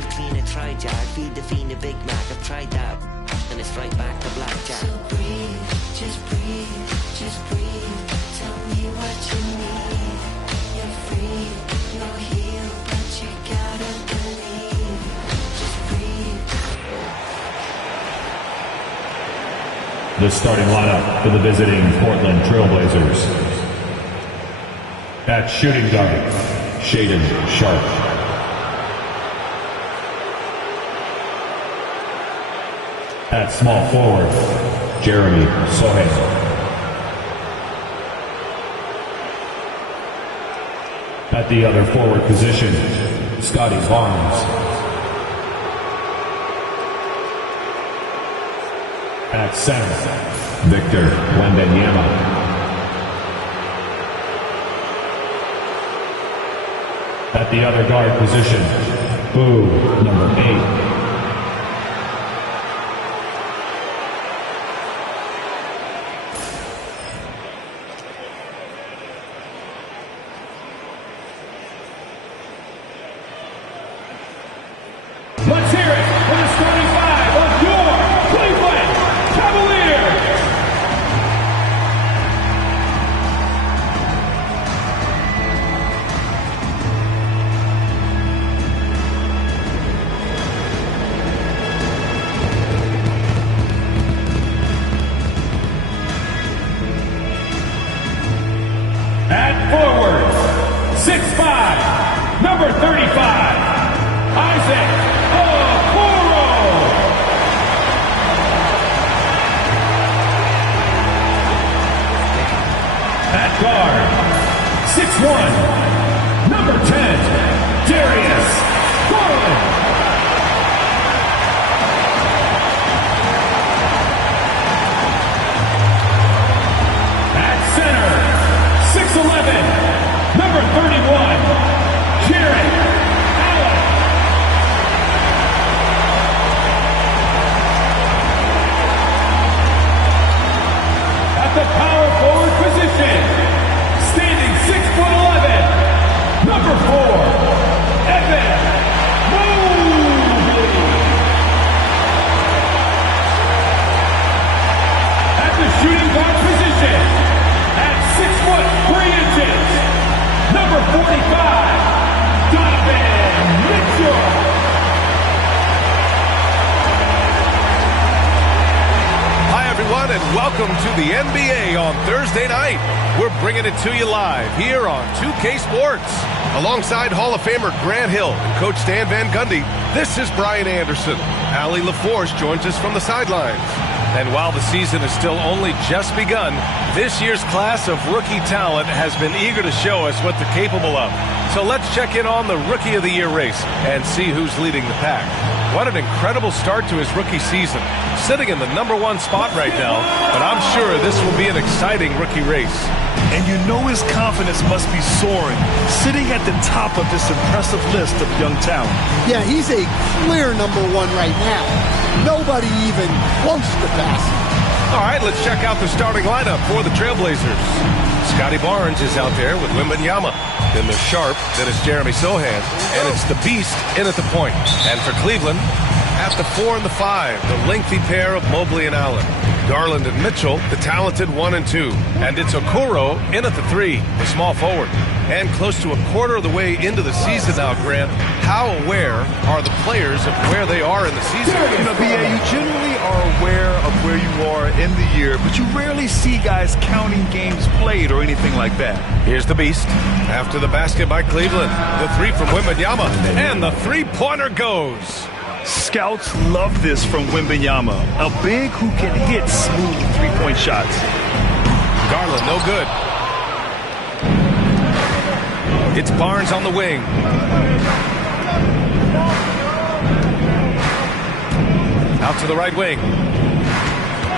deep clean a tri-jar. Feed the fiend a Big Mac, I've tried that. And it's right back to blackjack. So breathe, just breathe, just breathe. Tell me what you need. You're free, you're healed, but you gotta believe. Just breathe. The starting lineup for the visiting Portland Trailblazers. At shooting guard, Shaden Sharp. At small forward, Jeremy Sohan. At the other forward position, Scotty Barnes. At center, Victor Wembanyama. At the other guard position, Boo, number 8. Let's hear it for the starting five of your Cleveland Cavaliers. At forward, 6'5", number 35, Isaac. At guard, 6'1", number 10, Darius Garland. At center, 6'11", number 31, Jared Allen. At the power forward position, standing 6'11", number 4, Evan Mobley. At the shooting guard position, at 6'3", number 45, Donovan Mitchell. Everyone, and welcome to the NBA on Thursday night. We're bringing it to you live here on 2K Sports. Alongside Hall of Famer Grant Hill and Coach Stan Van Gundy, this is Brian Anderson. Allie LaForce joins us from the sidelines. And while the season is still only just begun, this year's class of rookie talent has been eager to show us what they're capable of. So let's check in on the Rookie of the Year race and see who's leading the pack. What an incredible start to his rookie season. Sitting in the #1 spot right now, but I'm sure this will be an exciting rookie race. And you know his confidence must be soaring, sitting at the top of this impressive list of young talent. Yeah, he's a clear #1 right now. Nobody even close to pass. All right, let's check out the starting lineup for the Trailblazers. Scotty Barnes is out there with Wembanyama. Then there's Sharp, then it's Jeremy Sohan, and it's the Beast in at the point. And for Cleveland, at the 4 and the 5, the lengthy pair of Mobley and Allen. Garland and Mitchell, the talented 1 and 2. And it's Okoro in at the 3, the small forward. And close to a quarter of the way into the season now, Grant, how aware are the players of where they are in the season? You know, BA, you generally are aware of where you are in the year, but you rarely see guys counting games played or anything like that. Here's the Beast. After the basket by Cleveland, the 3 from Wembanyama, and the three-pointer goes. Scouts love this from Wembanyama, a big who can hit smooth three-point shots. Garland, no good. It's Barnes on the wing. Out to the right wing.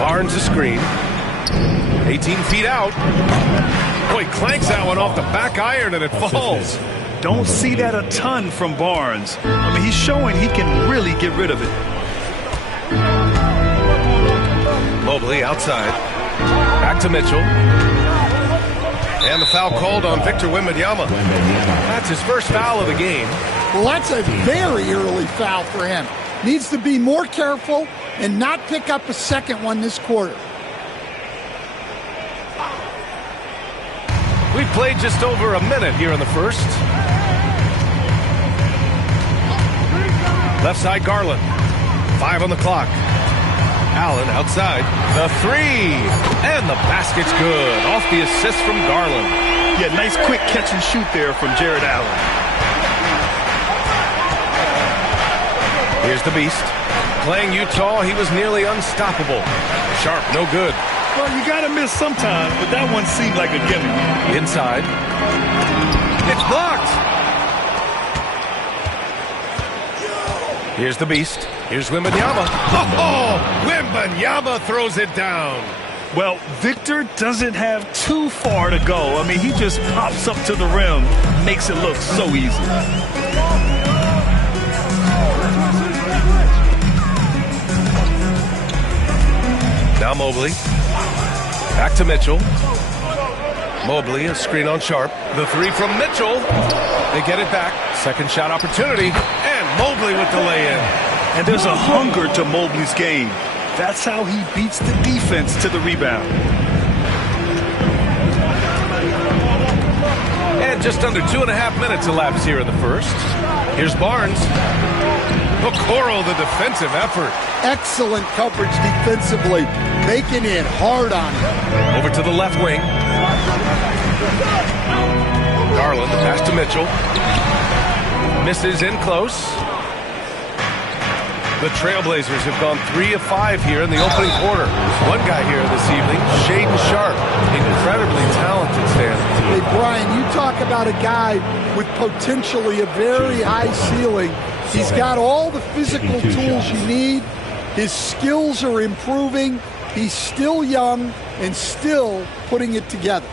Barnes a screen. 18 feet out. Boy, clanks that one off the back iron and it falls. Don't see that a ton from Barnes. I mean, he's showing he can really get rid of it. Mobley outside. Back to Mitchell. And the foul called on Victor Wembanyama. That's his first foul of the game. Well, that's a very early foul for him. Needs to be more careful and not pick up a second one this quarter. We've played just over a minute here in the first. Left side, Garland. 5 on the clock. Allen outside. The three. And the basket's good. Off the assist from Garland. Yeah, nice quick catch and shoot there from Jared Allen. Here's the beast. Playing Utah, he was nearly unstoppable. Sharp, no good. Well, you got to miss sometimes, but that one seemed like a gimme. Inside. It's blocked. Here's the beast. Here's Wembanyama. Oh, Wembanyama throws it down. Well, Victor doesn't have too far to go. I mean, he just pops up to the rim, makes it look so easy. Now Mobley. Back to Mitchell. Mobley, a screen on Sharp. The three from Mitchell. They get it back. Second shot opportunity. And Mobley with the lay-in. And there's a hunger to Mobley's game. That's how he beats the defense to the rebound. And just under 2.5 minutes elapsed here in the first. Here's Barnes. Okoro, the defensive effort. Excellent coverage defensively, making it hard on him. Over to the left wing. Garland, the pass to Mitchell. Misses in close. The Trailblazers have gone 3 of 5 here in the opening quarter. One guy here this evening, Shaedon Sharp. Incredibly talented, Stan. Hey, Brian, you talk about a guy with potentially a very high ceiling. He's got all the physical tools you need. His skills are improving. He's still young and still putting it together.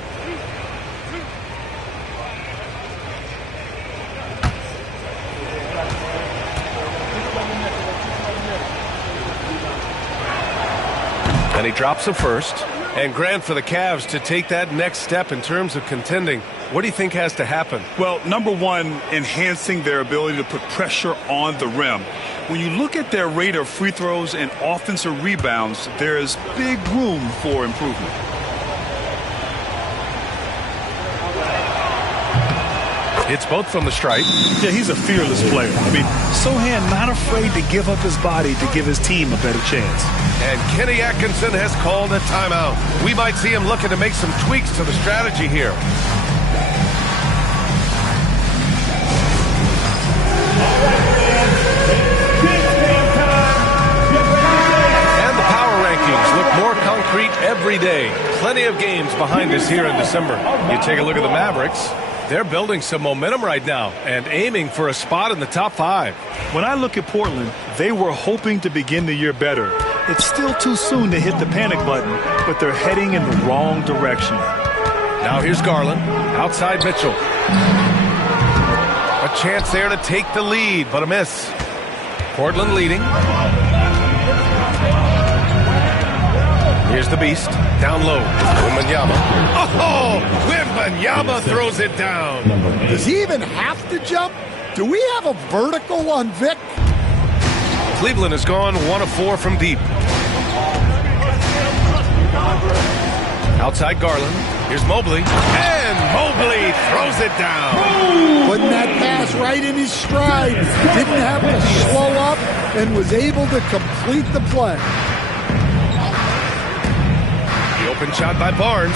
And he drops the first. And Grant, for the Cavs to take that next step in terms of contending, what do you think has to happen? Well, number one, enhancing their ability to put pressure on the rim. When you look at their rate of free throws and offensive rebounds, there is big room for improvement. It's both from the stripe. Yeah, he's a fearless player. I mean, Sohan not afraid to give up his body to give his team a better chance. And Kenny Atkinson has called a timeout. We might see him looking to make some tweaks to the strategy here. And the power rankings look more concrete every day. Plenty of games behind us here in December. You take a look at the Mavericks. They're building some momentum right now and aiming for a spot in the top 5. When I look at Portland, they were hoping to begin the year better. It's still too soon to hit the panic button, but they're heading in the wrong direction. Now here's Garland, outside Mitchell. A chance there to take the lead, but a miss. Portland leading. Here's the beast, down low. Wembanyama. Oh, Wembanyama throws it down. Does he even have to jump? Do we have a vertical on Vic? Cleveland has gone 1 of 4 from deep. Outside Garland. Here's Mobley. And Mobley throws it down. Putting that pass right in his stride. Didn't have to slow up and was able to complete the play. The open shot by Barnes.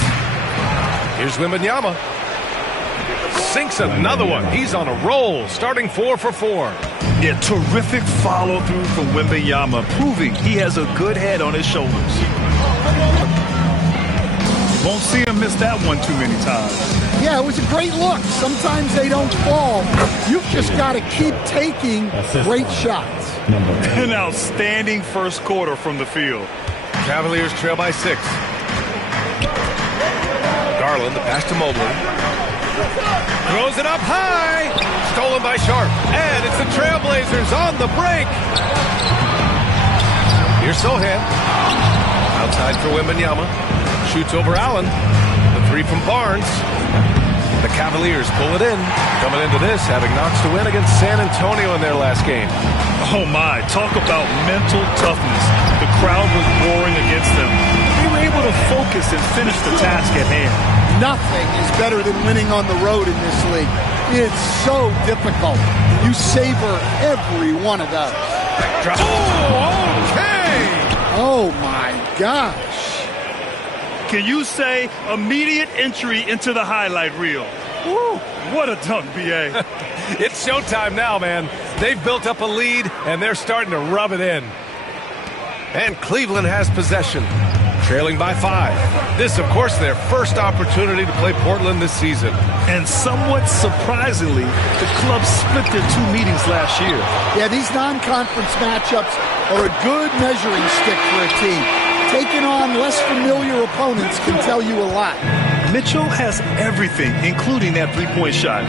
Here's Wembanyama. Sinks another one. He's on a roll, starting 4 for 4. Yeah, terrific follow-through from Wembanyama, proving he has a good head on his shoulders. Won't see him miss that one too many times. Yeah, it was a great look. Sometimes they don't fall. You've just got to keep taking great shots. An outstanding first quarter from the field. Cavaliers trail by 6. Garland, the pass to Mobley. Throws it up high. Stolen by Sharp. And it's the Trailblazers on the break. Here's Sohan. Outside for Wembanyama. Shoots over Allen. The three from Barnes. The Cavaliers pull it in, coming into this, having notched a win against San Antonio in their last game. Oh my, talk about mental toughness. The crowd was roaring against them. They were able to focus and finish the task at hand. Nothing is better than winning on the road in this league. It's so difficult. You savor every one of those. Oh, okay! Oh my gosh. Can you say immediate entry into the highlight reel? Woo, what a dunk, B.A. It's showtime now, man. They've built up a lead, and they're starting to rub it in. And Cleveland has possession, trailing by 5. This, of course, their first opportunity to play Portland this season. And somewhat surprisingly, the club split their 2 meetings last year. Yeah, these non-conference matchups are a good measuring stick for a team. Taking on less familiar opponents can tell you a lot. Mitchell has everything, including that three-point shot.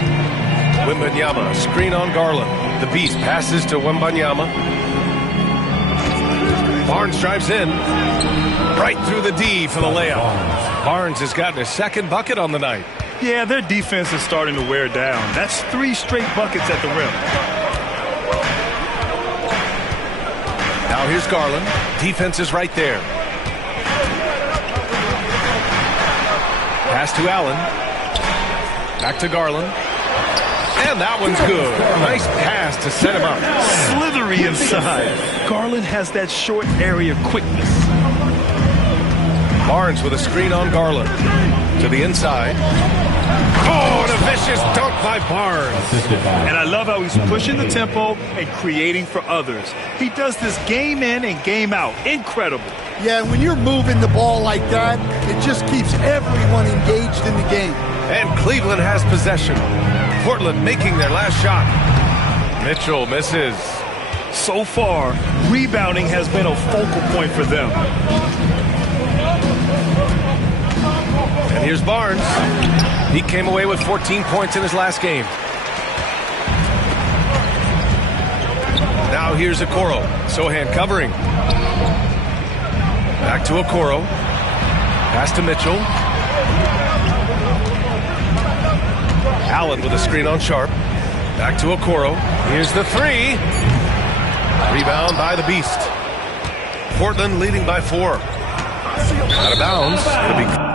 Wembanyama, screen on Garland. The Beast passes to Wembanyama. Barnes drives in. Right through the D for the layup. Barnes has gotten his second bucket on the night. Yeah, their defense is starting to wear down. That's 3 straight buckets at the rim. Now here's Garland. Defense is right there. Pass to Allen. Back to Garland. And that one's good. Nice pass to set him up. Slithery inside. Garland has that short area quickness. Barnes with a screen on Garland. To the inside. Oh, and a vicious dunk by Barnes. And I love how he's pushing the tempo and creating for others. He does this game in and game out. Incredible. Yeah, when you're moving the ball like that, it just keeps everyone engaged in the game. And Cleveland has possession. Portland making their last shot. Mitchell misses. So far, rebounding has been a focal point for them. And here's Barnes. He came away with 14 points in his last game. Now here's Okoro. Sohan covering. Back to Okoro. Pass to Mitchell. Allen with a screen on Sharp. Back to Okoro. Here's the 3. Rebound by the Beast. Portland leading by 4. Out of bounds. It'll be...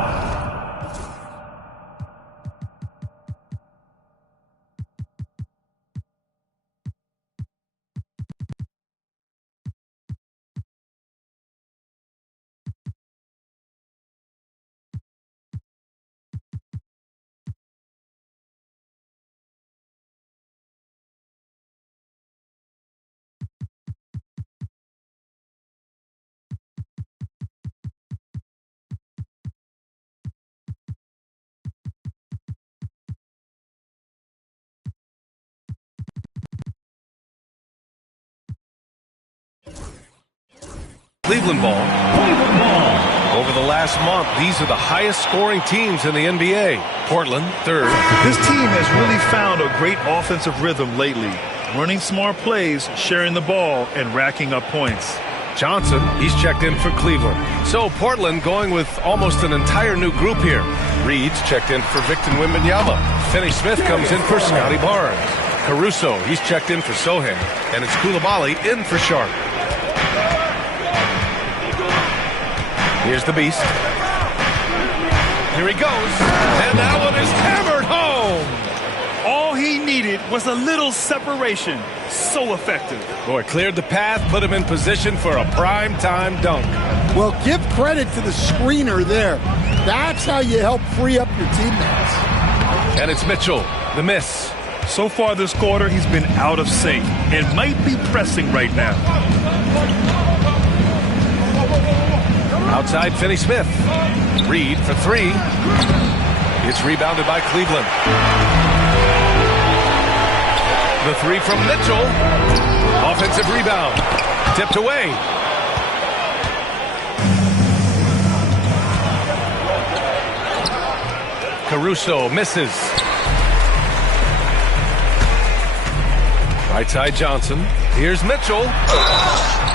Cleveland ball. Over the last month, these are the highest scoring teams in the NBA. Portland, 3rd. This team has really found a great offensive rhythm lately. Running smart plays, sharing the ball, and racking up points. Johnson, he's checked in for Cleveland. So Portland going with almost an entire new group here. Reed's checked in for Victor Wembanyama. Finney-Smith comes in for Scotty Barnes. Caruso, he's checked in for Sohan. And it's Coulibaly in for Sharp. Here's the Beast. Here he goes. And that one is hammered home. All he needed was a little separation. So effective. Boy, cleared the path, put him in position for a prime-time dunk. Well, give credit to the screener there. That's how you help free up your teammates. And it's Mitchell, the miss. So far this quarter, he's been out of sync and might be pressing right now. Outside Finney-Smith. Reed for 3. It's rebounded by Cleveland. The 3 from Mitchell. Offensive rebound. Tipped away. Caruso misses. Right side Johnson. Here's Mitchell.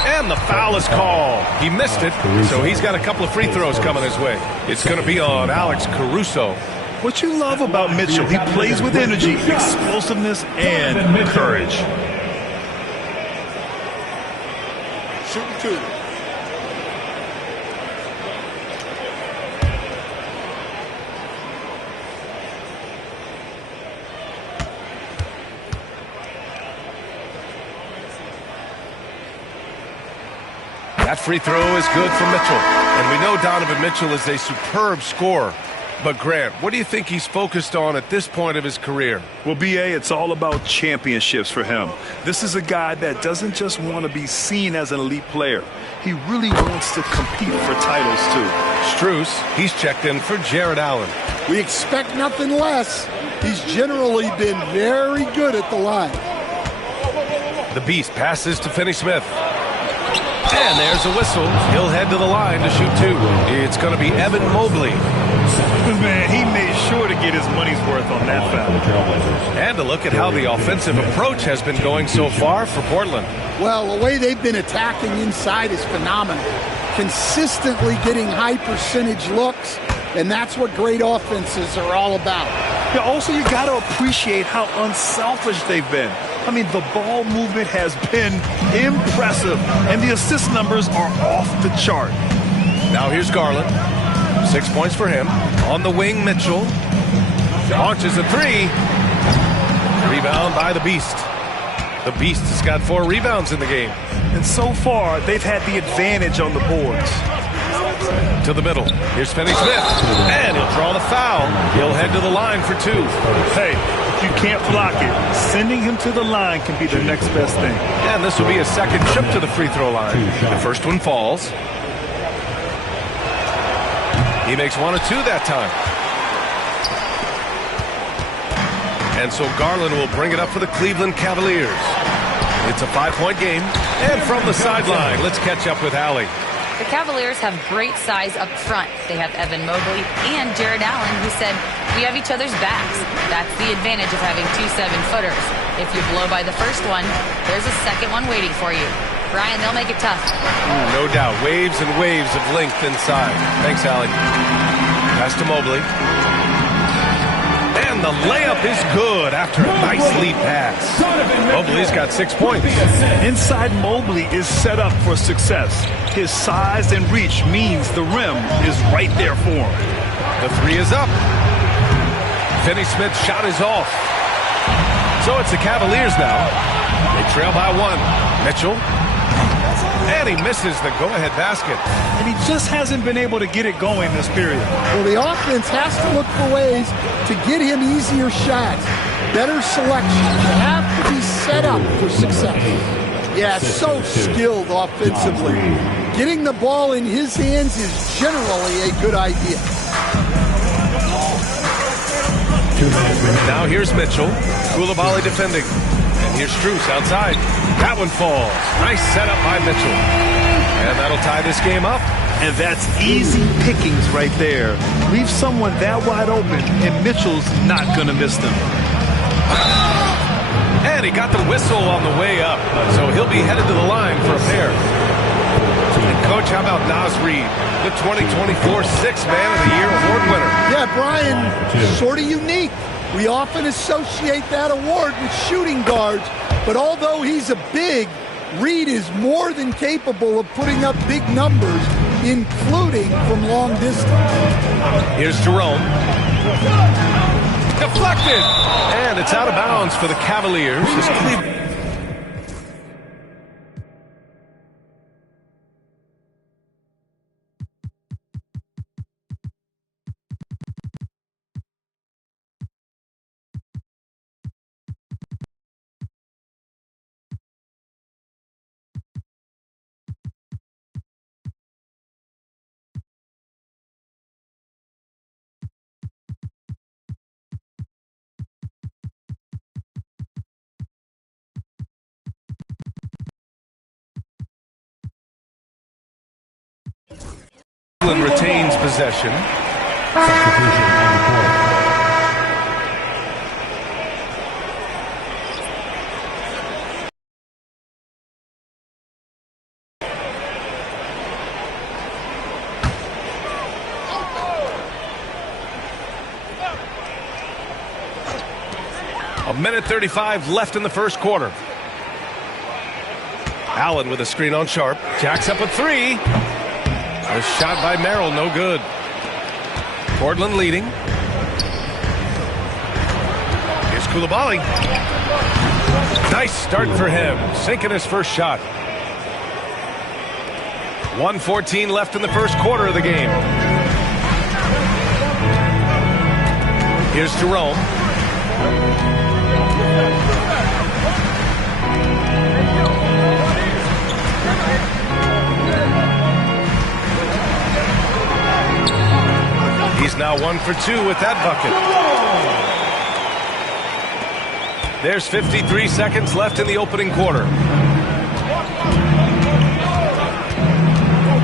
And the foul is called. He missed it, so he's got a couple of free throws coming his way. It's going to be on Alex Caruso. What you love about Mitchell, he plays with energy, explosiveness, and courage. Shooting two. That free throw is good for Mitchell. And we know Donovan Mitchell is a superb scorer. But Grant, what do you think he's focused on at this point of his career? Well, B.A., it's all about championships for him. This is a guy that doesn't just want to be seen as an elite player. He really wants to compete for titles, too. Strus, he's checked in for Jared Allen. We expect nothing less. He's generally been very good at the line. The Beast passes to Finney-Smith. And there's a whistle. He'll head to the line to shoot two. It's going to be Evan Mobley. Man, he made sure to get his money's worth on that foul. And to look at how the offensive approach has been going so far for Portland. Well, the way they've been attacking inside is phenomenal. Consistently getting high percentage looks, and that's what great offenses are all about. Yeah, also, you got to appreciate how unselfish they've been. I mean, the ball movement has been impressive, and the assist numbers are off the chart. Now here's Garland. 6 points for him. On the wing, Mitchell. Launches a three. Rebound by the Beast. The Beast has got 4 rebounds in the game. And so far, they've had the advantage on the boards. To the middle. Here's Finney-Smith. And he'll draw the foul. He'll head to the line for 2. Hey, if you can't block it, sending him to the line can be the next best thing. And this will be a second trip to the free throw line. The first one falls. He makes 1 of 2 that time. And so Garland will bring it up for the Cleveland Cavaliers. It's a 5-point game. And from the sideline, let's catch up with Allie. The Cavaliers have great size up front. They have Evan Mobley and Jared Allen, who said, we have each other's backs. That's the advantage of having 2 7-footers. If you blow by the first one, there's a second one waiting for you. Brian, they'll make it tough. No doubt. Waves and waves of length inside. Thanks, Allie. Pass to Mobley. And the layup is good after a nice lead pass. Mobley's got 6 points. Inside Mobley is set up for success. His size and reach means the rim is right there for him. The 3 is up. Finney-Smith's shot is off. So it's the Cavaliers now. They trail by 1. Mitchell. And he misses the go-ahead basket. And he just hasn't been able to get it going this period. Well, the offense has to look for ways to get him easier shots. Better selection. You have to be set up for success. Yeah, so skilled offensively. Getting the ball in his hands is generally a good idea. Now here's Mitchell. Koulibaly defending. And here's Strus outside. That one falls. Nice setup by Mitchell. And that'll tie this game up. And that's easy pickings right there. Leave someone that wide open, and Mitchell's not going to miss them. And he got the whistle on the way up. So he'll be headed to the line for a pair. And Coach, how about Naz Reid, the 2024 Sixth Man of the Year award winner? Yeah, Brian, sort of unique. We often associate that award with shooting guards, but although he's a big, Reid is more than capable of putting up big numbers, including from long distance. Here's Jerome. Deflected! And it's out of bounds for the Cavaliers. As Cleveland retains possession. minute 35 left in the first quarter. Allen with a screen on Sharp. Jacks up a three. A shot by Merrill, no good. Portland leading. Here's Coulibaly. Nice start for him, sinking his first shot. 1:14 left in the first quarter of the game. Here's Jerome. He's now 1 for 2 with that bucket. There's 53 seconds left in the opening quarter.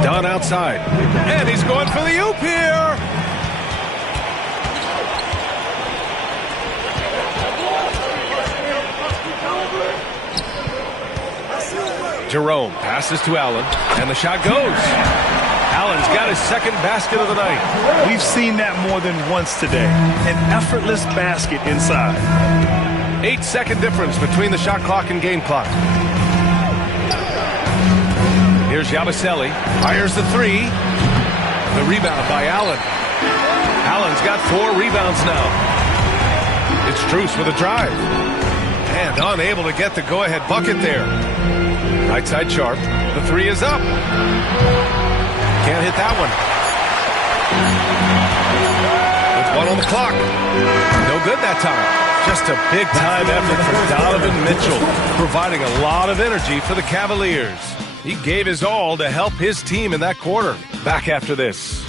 Dunn outside. And he's going for the oop here. Jerome passes to Allen, and the shot goes. Allen's got his second basket of the night. We've seen that more than once today. An effortless basket inside. 8-second difference between the shot clock and game clock. Here's Yabusele. Fires the three. The rebound by Allen. Allen's got 4 rebounds now. It's Strus with a drive. And unable to get the go-ahead bucket there. Right side Sharp. The three is up. Can't hit that one. With 1 on the clock. No good that time. Just a big-time effort from Donovan Mitchell, providing a lot of energy for the Cavaliers. He gave his all to help his team in that quarter. Back after this.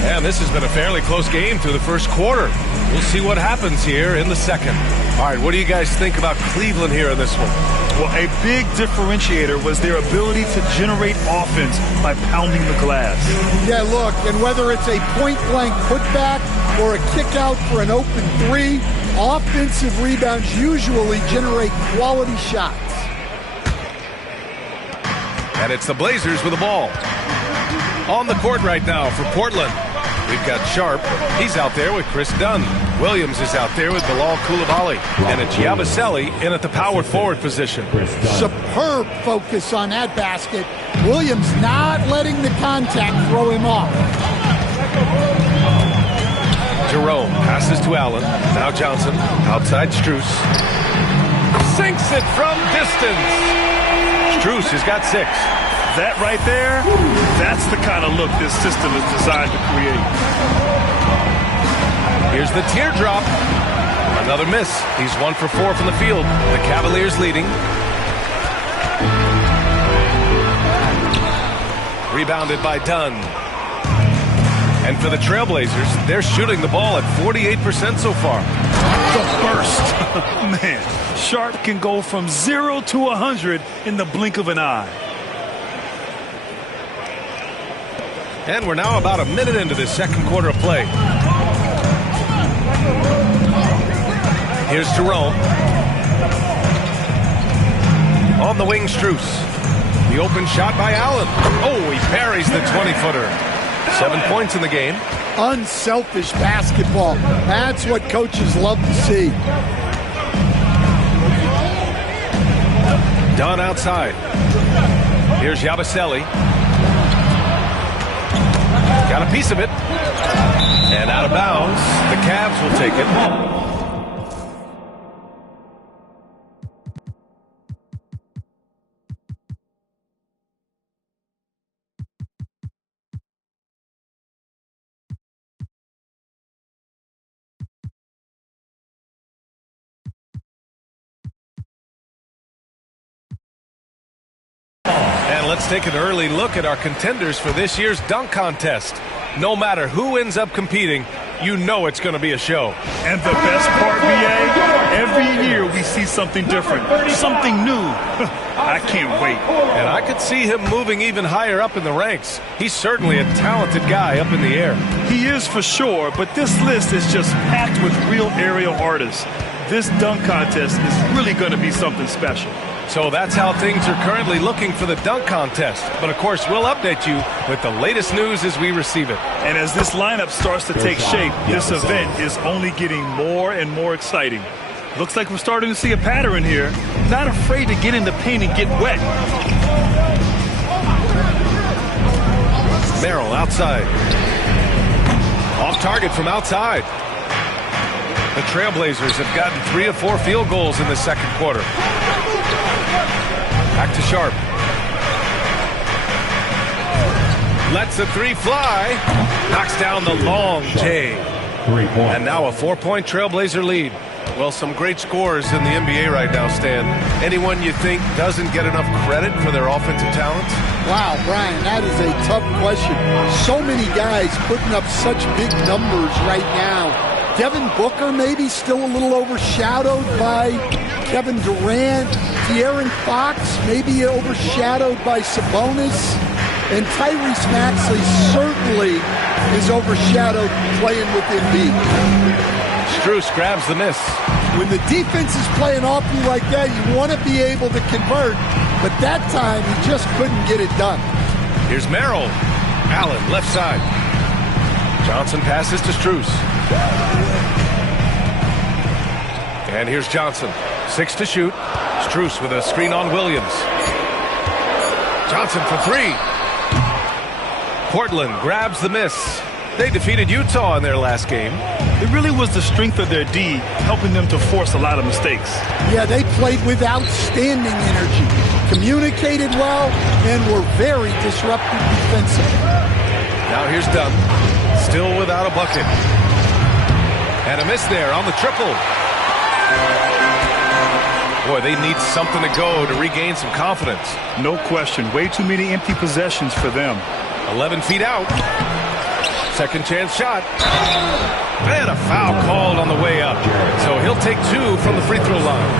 And this has been a fairly close game through the first quarter. We'll see what happens here in the second. All right, what do you guys think about Cleveland here in this one? Well, a big differentiator was their ability to generate offense by pounding the glass. Yeah, look, and whether it's a point-blank putback or a kick-out for an open three, offensive rebounds usually generate quality shots. And it's the Blazers with the ball. On the court right now for Portland. We've got Sharp. He's out there with Chris Dunn. Williams is out there with Bilal Coulibaly. And it's Yabusele in at the power forward position. Superb focus on that basket. Williams not letting the contact throw him off. Jerome passes to Allen. Now Johnson. Outside Strus. Sinks it from distance. Strus has got 6. That right there, that's the kind of look this system is designed to create. Here's the teardrop. Another miss. He's 1 for 4 from the field. The Cavaliers leading. Rebounded by Dunn. And for the Trailblazers, they're shooting the ball at 48% so far. The burst. Man, Sharp can go from 0 to 100 in the blink of an eye. And we're now about a minute into this second quarter of play. Here's Jerome. On the wing, Strus. The open shot by Allen. Oh, he parries the 20-footer. 7 points in the game. Unselfish basketball. That's what coaches love to see. Dunn outside. Here's Yabusele. Got a piece of it. And out of bounds. The Cavs will take it. And let's take an early look at our contenders for this year's dunk contest. No matter who ends up competing, you know it's going to be a show. And the best part, BA, every year we see something different, something new. I can't wait. And I could see him moving even higher up in the ranks. He's certainly a talented guy up in the air. He is for sure, but this list is just packed with real aerial artists. This dunk contest is really going to be something special. So that's how things are currently looking for the dunk contest. But of course, we'll update you with the latest news as we receive it. And as this lineup starts to take shape, this event is only getting more and more exciting. Looks like we're starting to see a pattern here. Not afraid to get in the paint and get wet. Merrill outside. Off target from outside. The Trailblazers have gotten 3 of 4 field goals in the second quarter. Back to Sharp. Lets the 3 fly. Knocks down the long J. And now a 4-point Trailblazer lead. Well, some great scores in the NBA right now, Stan. Anyone you think doesn't get enough credit for their offensive talents? Wow, Brian, that is a tough question. So many guys putting up such big numbers right now. Devin Booker maybe still a little overshadowed by Kevin Durant. De'Aaron Fox maybe overshadowed by Sabonis. And Tyrese Maxey certainly is overshadowed playing with Embiid. Strus grabs the miss. When the defense is playing off you like that, you want to be able to convert. But that time, he just couldn't get it done. Here's Merrill. Allen, left side. Johnson passes to Strus. And here's Johnson. 6 to shoot. Strus with a screen on Williams. Johnson for 3. Portland grabs the miss. They defeated Utah in their last game. It really was the strength of their D helping them to force a lot of mistakes. Yeah, they played with outstanding energy, communicated well, and were very disruptive defensively. Now here's Dunn, still without a bucket. And a miss there on the triple. Boy, they need something to go to regain some confidence. No question. Way too many empty possessions for them. 11 feet out. Second chance shot. And a foul called on the way up. So he'll take 2 from the free throw line.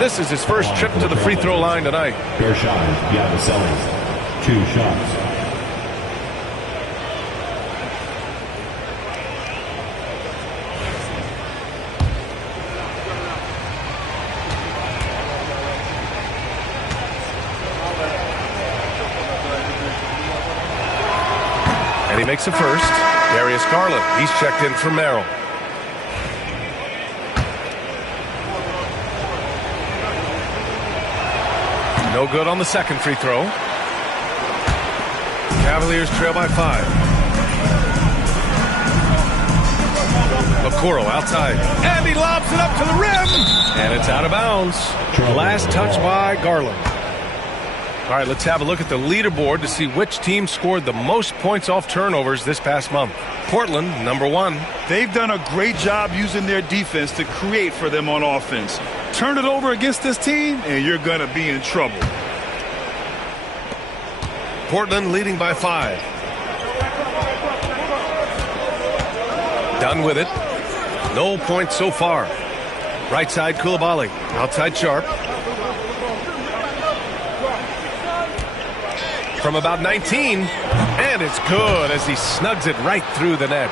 This is his first trip to the free throw line tonight. Gershon Yabusele, 2 shots. And he makes a first. Darius Garland, he's checked in for Merrill. No good on the second free throw. Cavaliers trail by 5. Okoro outside. And he lobs it up to the rim. And it's out of bounds. Last touch by Garland. All right, let's have a look at the leaderboard to see which team scored the most points off turnovers this past month. Portland, number 1. They've done a great job using their defense to create for them on offense. Turn it over against this team, and you're going to be in trouble. Portland leading by 5. Done with it. No points so far. Right side, Coulibaly. Outside, Sharp. From about 19, and it's good as he snugs it right through the net.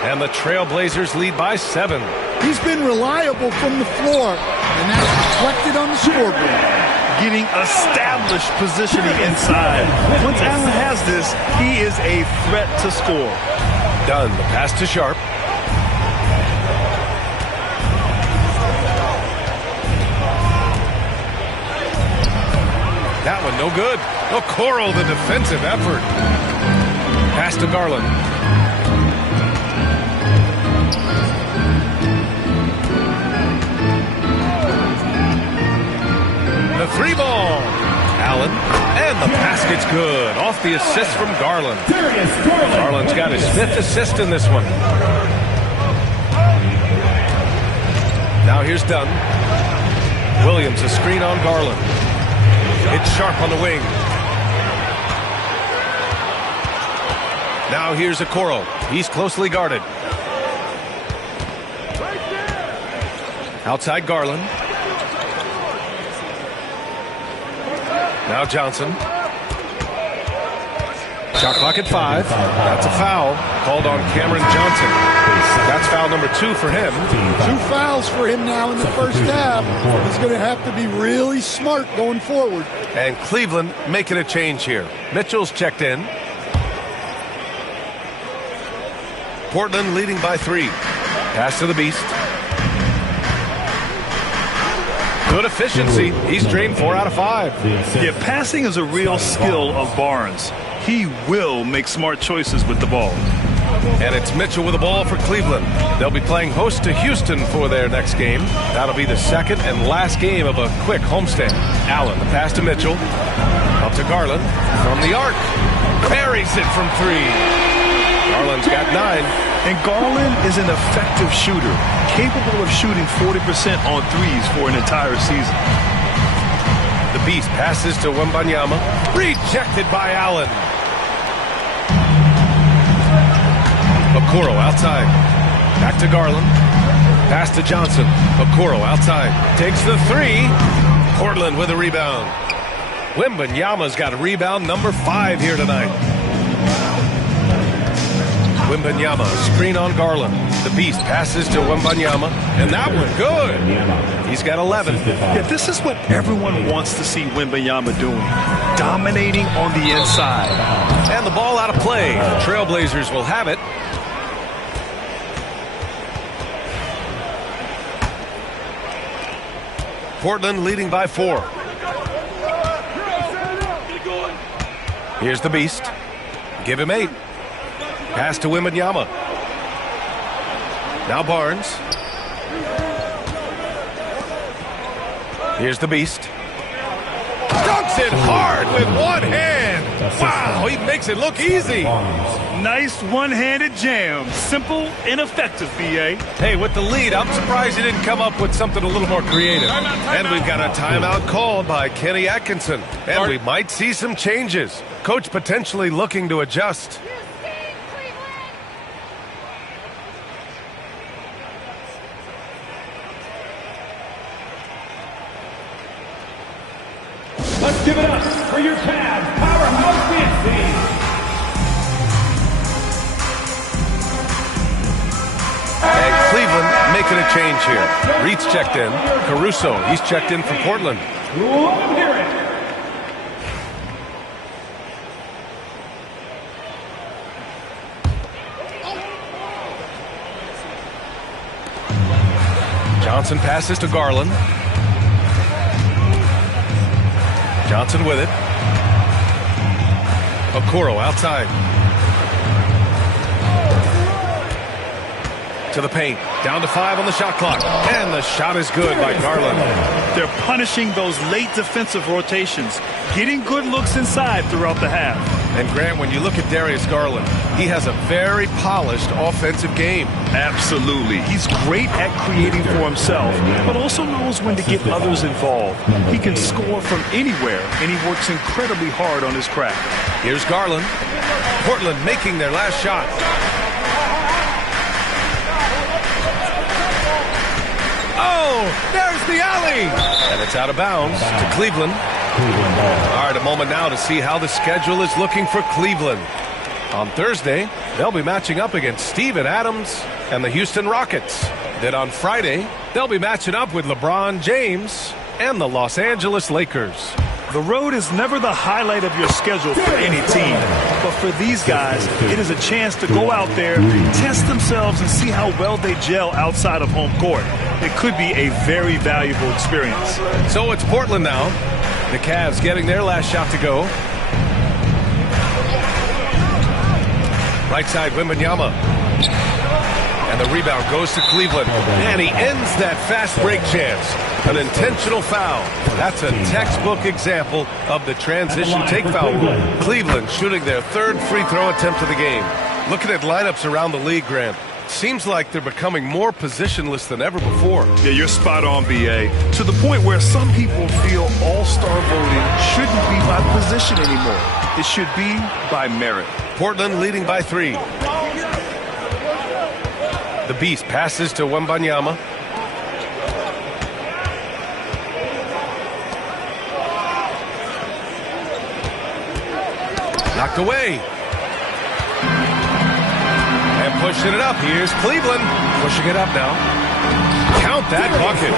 And the Trailblazers lead by 7. He's been reliable from the floor, and that's reflected on the scoreboard. Getting established positioning inside. Once Allen has this, he is a threat to score. Done. The pass to Sharp. That one no good. Okoro, the defensive effort. Pass to Garland. The 3 ball. Allen. And the basket's good. Off the assist from Garland. Garland's got his 5th assist in this one. Now here's Dunn. Williams, a screen on Garland. It's Sharp on the wing. Now here's Okoro. He's closely guarded. Outside Garland. Now Johnson. Shot clock at 5. That's a foul called on Cameron Johnson. That's foul number 2 for him. 2 fouls for him now in the first half. He's going to have to be really smart going forward. And Cleveland making a change here. Mitchell's checked in. Portland leading by 3. Pass to the Beast. Good efficiency. He's drained 4 out of 5. Yeah, passing is a real skill of Barnes. He will make smart choices with the ball. And it's Mitchell with the ball for Cleveland. They'll be playing host to Houston for their next game. That'll be the second and last game of a quick homestand. Allen, the pass to Mitchell. Up to Garland from the arc. Buries it from 3. Garland's got 9. And Garland is an effective shooter, capable of shooting 40% on threes for an entire season. The Beast passes to Wembanyama. Rejected by Allen. Okoro outside. Back to Garland. Pass to Johnson. Okoro outside. Takes the 3. Portland with a rebound. Wembanyama's got a rebound number 5 here tonight. Wembanyama, screen on Garland. The Beast passes to Wembanyama, and that one good. He's got 11. Yeah, this is what everyone wants to see Wembanyama doing. Dominating on the inside. And the ball out of play. The Trailblazers will have it. Portland leading by 4. Here's the Beast. Give him 8. Pass to Wembanyama. Now Barnes. Here's the Beast. Dunks it hard with one hand. Wow, he makes it look easy. Nice one-handed jam. Simple and effective, B.A. Hey, with the lead, I'm surprised he didn't come up with something a little more creative. And we've got a timeout called by Kenny Atkinson. And we might see some changes. Coach potentially looking to adjust. Let's give it up for your Cavs powerhouse dance team. And Cleveland making a change here. Reed's checked in. Caruso, he's checked in for Portland. Let them hear it. Johnson passes to Garland. Johnson with it. Okoro outside. To the paint. Down to 5 on the shot clock. And the shot is good by Garland. They're punishing those late defensive rotations, getting good looks inside throughout the half. And Grant, when you look at Darius Garland, he has a very polished offensive game. Absolutely. He's great at creating for himself, but also knows when to get others involved. He can score from anywhere, and he works incredibly hard on his craft. Here's Garland. Portland making their last shot. Oh, there's the alley. And it's out of bounds to Cleveland. All right, a moment now to see how the schedule is looking for Cleveland. On Thursday, they'll be matching up against Steven Adams and the Houston Rockets. Then on Friday, they'll be matching up with LeBron James and the Los Angeles Lakers. The road is never the highlight of your schedule for any team. But for these guys, it is a chance to go out there, test themselves, and see how well they gel outside of home court. It could be a very valuable experience. So it's Portland now. The Cavs getting their last shot to go. Right side, Wembanyama. And the rebound goes to Cleveland. And he ends that fast break chance. An intentional foul. That's a textbook example of the transition take foul rule. Cleveland shooting their 3rd free throw attempt of the game. Looking at lineups around the league, Grant, seems like they're becoming more positionless than ever before. Yeah, you're spot on, B.A. To the point where some people feel all-star voting shouldn't be by position anymore. It should be by merit. Portland leading by 3. The Beast passes to Wembanyama. Knocked away. And pushing it up. Here's Cleveland. Pushing it up now. Count that bucket.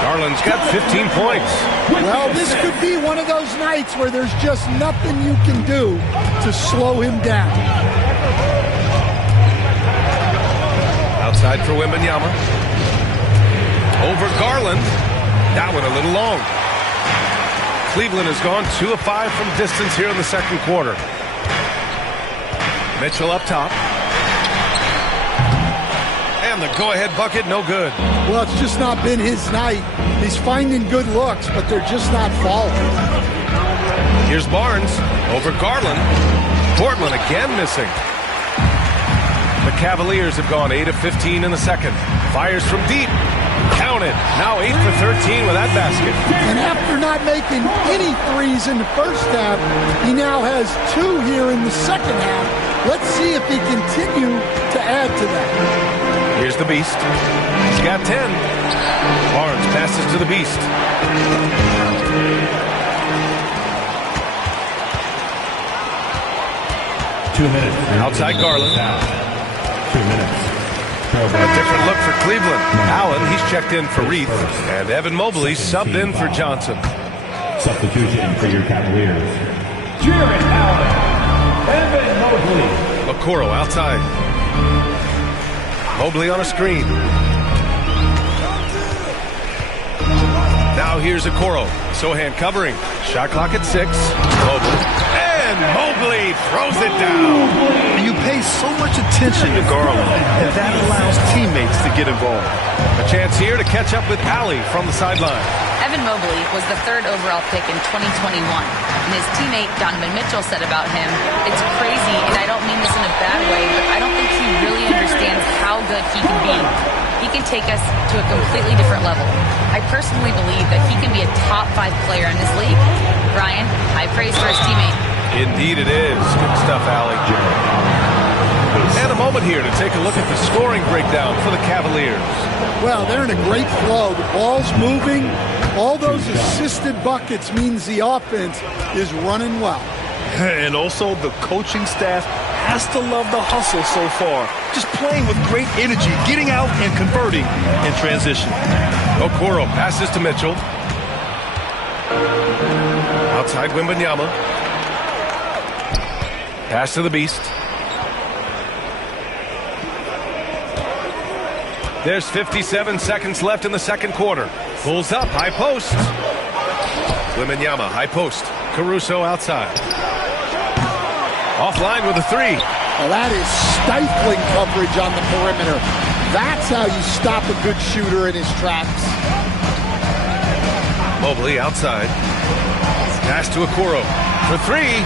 Garland's got 15 points. Well, this could be one of those nights where there's just nothing you can do to slow him down. Outside for Wembanyama. Over Garland. That one a little long. Cleveland has gone 2 of 5 from distance here in the second quarter. Mitchell up top. And the go-ahead bucket, no good. Well, it's just not been his night. He's finding good looks, but they're just not falling. Here's Barnes over Garland. Portland again missing. The Cavaliers have gone 8 of 15 in the second. Fires from deep. Counted. Now 8 for 13 with that basket. And after not making any threes in the first half, he now has 2 here in the second half. Let's see if he continue to add to that. Here's the Beast. He's got 10. Barnes passes to the Beast. Outside Garland. 2 minutes. A different look for Cleveland. Allen, he's checked in for Reith. And Evan Mobley subbed in for Johnson. Substitution for your Cavaliers. Jared Allen. Evan Mobley. Okoro outside. Mobley on a screen. Now here's Okoro. Sohan covering. Shot clock at 6. Mobley. And Mobley throws it down. You pay so much attention to Garland, and that allows teammates to get involved. A chance here to catch up with Allie from the sideline. Evan Mobley was the 3rd overall pick in 2021. And his teammate Donovan Mitchell said about him, "It's crazy, and I don't mean this in a bad way, but I don't think he really understands how good he can be. He can take us to a completely different level. I personally believe that he can be a top 5 player in this league." Brian, high praise for his teammate. Indeed it is. Good stuff, Allie. And a moment here to take a look at the scoring breakdown for the Cavaliers. Well, they're in a great flow. The ball's moving. All those assisted buckets means the offense is running well. And also the coaching staff has to love the hustle so far. Just playing with great energy, getting out and converting in transition. Okoro passes to Mitchell. Outside Wembanyama. Pass to the Beast. There's 57 seconds left in the second quarter. Pulls up, high post. Wembanyama, high post. Caruso outside. Offline with a 3. Well, that is stifling coverage on the perimeter. That's how you stop a good shooter in his tracks. Mobley outside. Pass to Okoro for 3.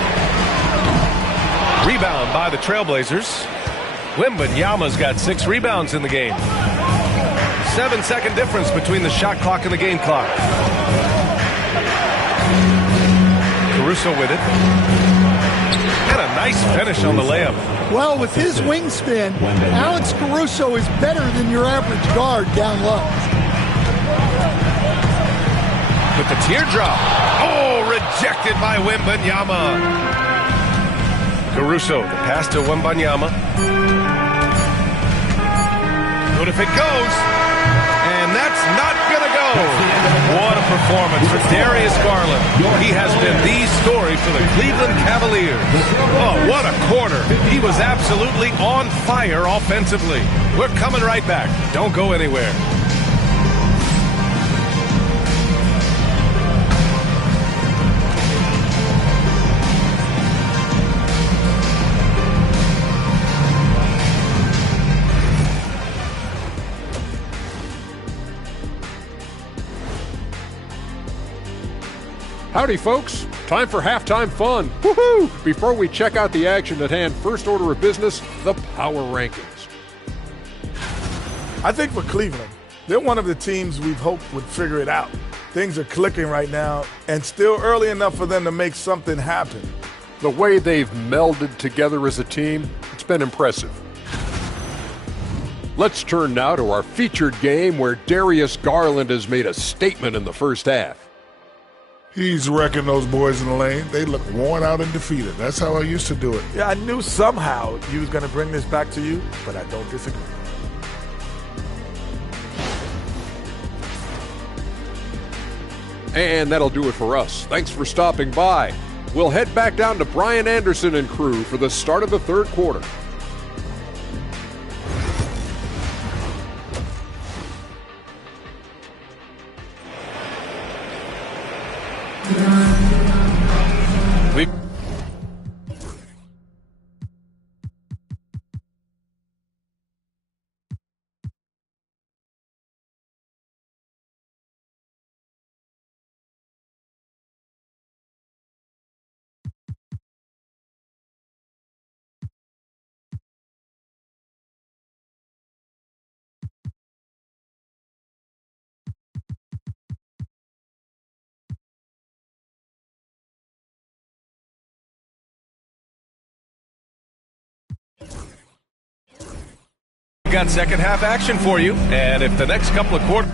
Rebound by the Trailblazers. Wembanyama's got 6 rebounds in the game. 7-second difference between the shot clock and the game clock. Caruso with it. And a nice finish on the layup. Well, with his wingspan, Alex Caruso is better than your average guard down low. With the teardrop. Oh, rejected by Wembanyama. Caruso, the pass to Wembanyama. Good if it goes. And that's not going to go. What a performance for Darius Garland. He has been the story for the Cleveland Cavaliers. Oh, what a quarter. He was absolutely on fire offensively. We're coming right back. Don't go anywhere. Howdy, folks. Time for halftime fun. Woohoo! Before we check out the action at hand, first order of business, the power rankings. I think for Cleveland, they're one of the teams we've hoped would figure it out. Things are clicking right now, and still early enough for them to make something happen. The way they've melded together as a team, it's been impressive. Let's turn now to our featured game where Darius Garland has made a statement in the first half. He's wrecking those boys in the lane. They look worn out and defeated. That's how I used to do it. Yeah, I knew somehow you was going to bring this back to you, but I don't disagree. And that'll do it for us. Thanks for stopping by. We'll head back down to Brian Anderson and crew for the start of the third quarter. We got second half action for you, and if the next couple of quarters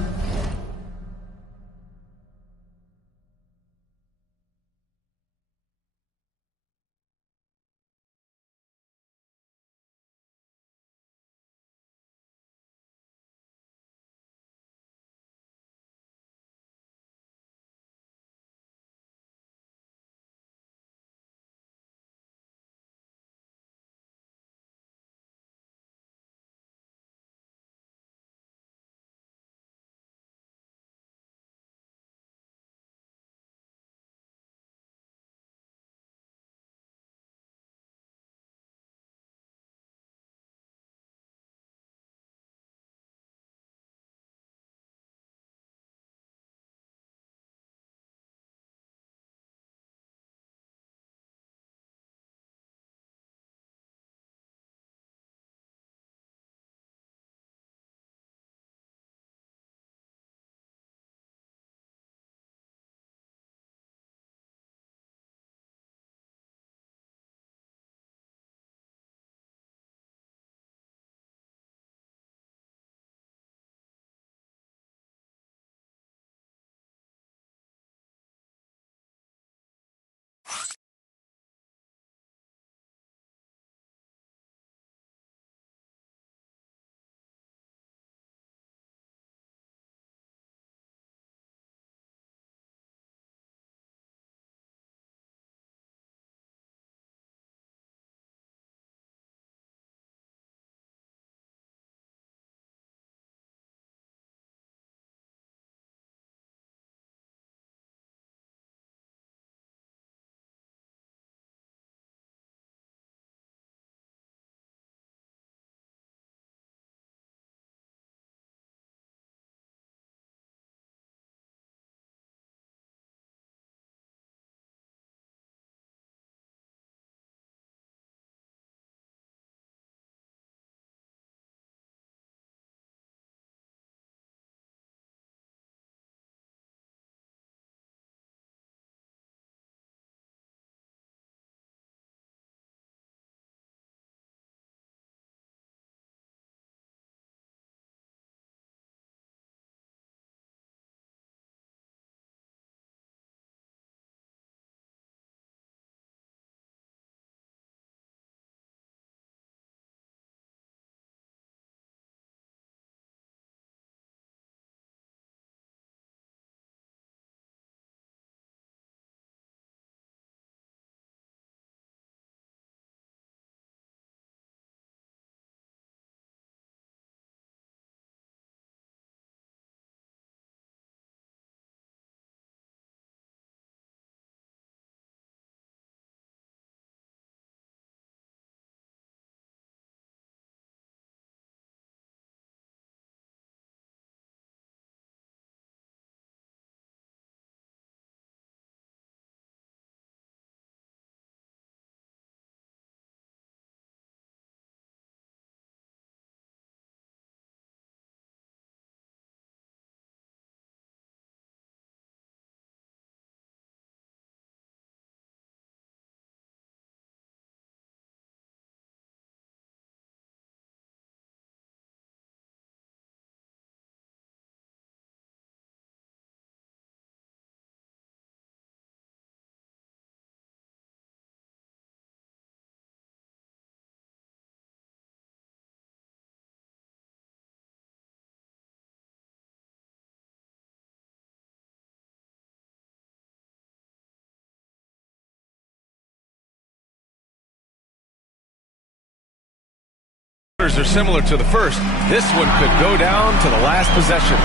Are similar to the first. This one could go down to the last possession.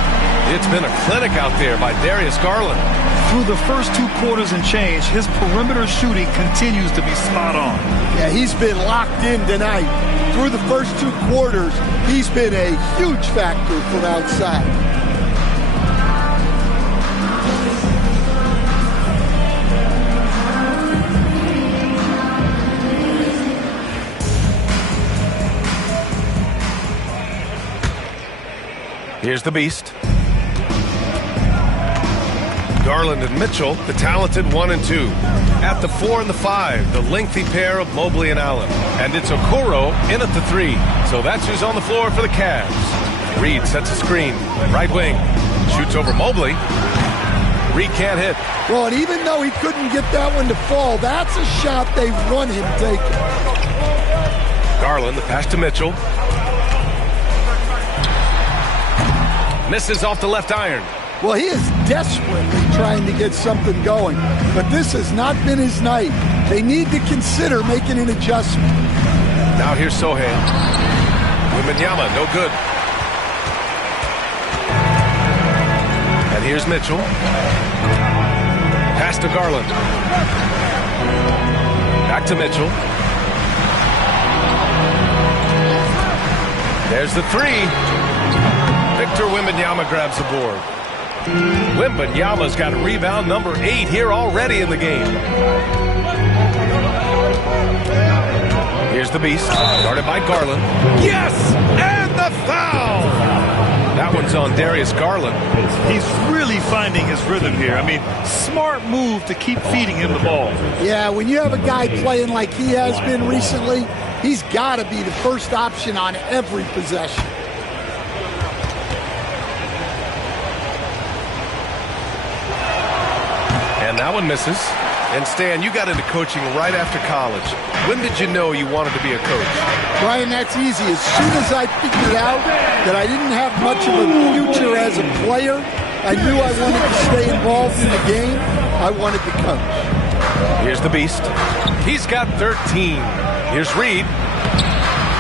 It's been a clinic out there by Darius Garland. Through the first 2 quarters and change, his perimeter shooting continues to be spot on. Yeah, he's been locked in tonight. Through the first 2 quarters, he's been a huge factor from outside. Here's the beast. Garland and Mitchell, the talented 1 and 2. At the 4 and the 5, the lengthy pair of Mobley and Allen. And it's Okoro in at the 3. So that's who's on the floor for the Cavs. Reed sets a screen. Right wing. Shoots over Mobley. Reed can't hit. Well, and even though he couldn't get that one to fall, that's a shot they want him taking. Garland, the pass to Mitchell. Misses off the left iron. Well, he is desperately trying to get something going, but this has not been his night. They need to consider making an adjustment. Now here's Sohan. Wembanyama, no good. And here's Mitchell. Pass to Garland. Back to Mitchell. There's the 3. Victor Wembanyama grabs the board. Wembanyama's got a rebound number 8 here already in the game. Here's the beast, guarded by Garland. Yes! And the foul! That one's on Darius Garland. He's really finding his rhythm here. I mean, smart move to keep feeding him the ball. Yeah, when you have a guy playing like he has been recently, he's got to be the first option on every possession. And that one misses. And Stan, you got into coaching right after college. When did you know you wanted to be a coach? Brian, that's easy. As soon as I figured out that I didn't have much of a future as a player, I knew I wanted to stay involved in the game. I wanted to coach. Here's the beast. He's got 13. Here's Reed.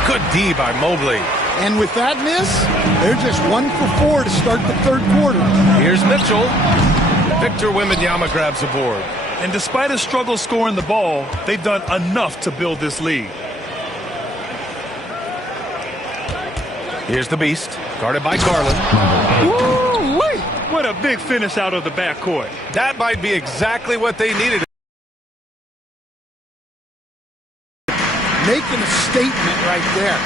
Good D by Mobley. And with that miss, they're just 1 for 4 to start the 3rd quarter. Here's Mitchell. Victor Wembanyama grabs the board. And despite a struggle scoring the ball, they've done enough to build this lead. Here's the beast, guarded by Garland. Woo-wee! What a big finish out of the backcourt. That might be exactly what they needed. Making a statement right there.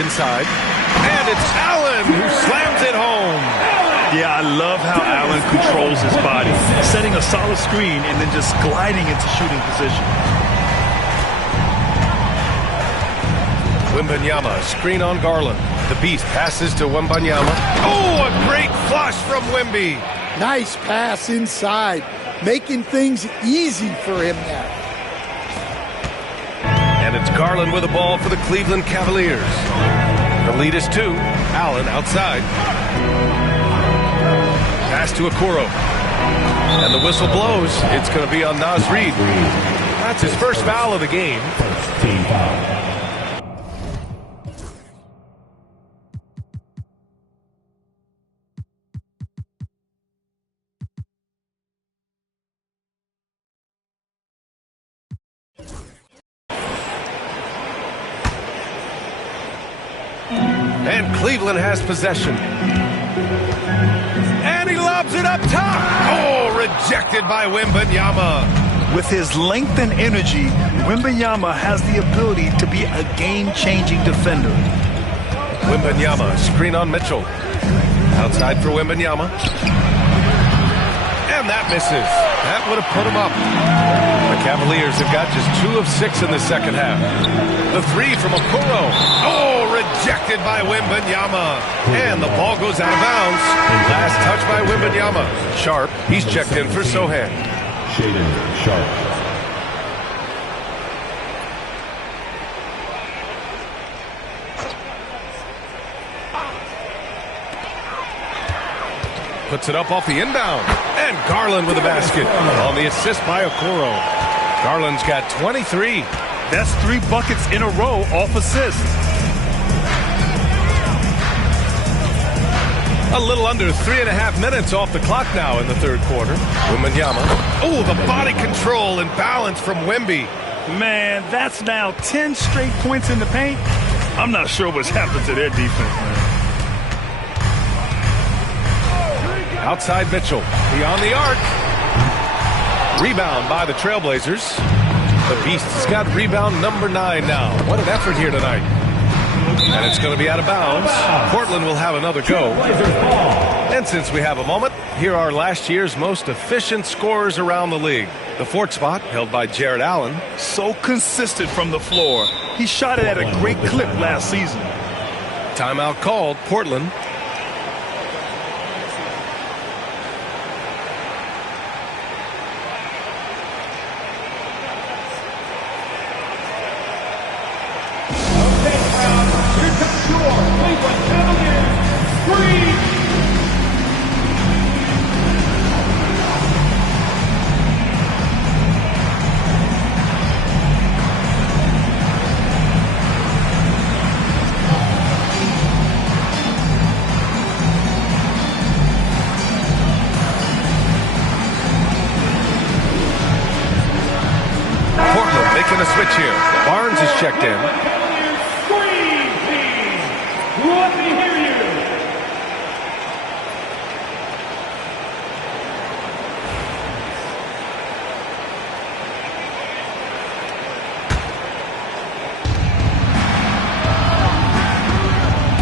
Inside. And it's Allen who slams it home. Yeah, I love how Allen controls his body, setting a solid screen and then just gliding into shooting position. Wembanyama, screen on Garland. The beast passes to Wembanyama. Oh, a great flush from Wemby. Nice pass inside, making things easy for him now. And it's Garland with the ball for the Cleveland Cavaliers. The lead is 2. Allen outside. Pass to Okoro. And the whistle blows. It's going to be on Naz Reid. That's his first foul of the game. Team foul. And Cleveland has possession. And he lobs it up top. Oh, rejected by Wembanyama. With his length and energy, Wembanyama has the ability to be a game-changing defender. Wembanyama, screen on Mitchell. Outside for Wembanyama. And that misses. That would have put him up. The Cavaliers have got just 2 of 6 in the second half. The 3 from Okoro. Oh, rejected by Wembanyama. And the ball goes out of bounds. Last touch by Wembanyama. Sharp, he's checked in for Sohan. Shaden Sharp. Puts it up off the inbound. And Garland with the basket on the assist by Okoro. Garland's got 23. That's 3 buckets in a row off assists. A little under 3.5 minutes off the clock now in the third quarter. Wembanyama. Oh, the body control and balance from Wemby. Man, that's now 10 straight points in the paint. I'm not sure what's happened to their defense, man. Outside Mitchell. Beyond the arc. Rebound by the Trailblazers. The Beast has got rebound number 9 now. What an effort here tonight. And it's going to be out of bounds. Portland will have another go. And since we have a moment, here are last year's most efficient scorers around the league. The 4th spot held by Jared Allen. So consistent from the floor. He shot it at a great clip last season. Timeout called. Portland. Cleveland Cavaliers, 3. Portland making a switch here. Barnes is checked in. Let me hear you.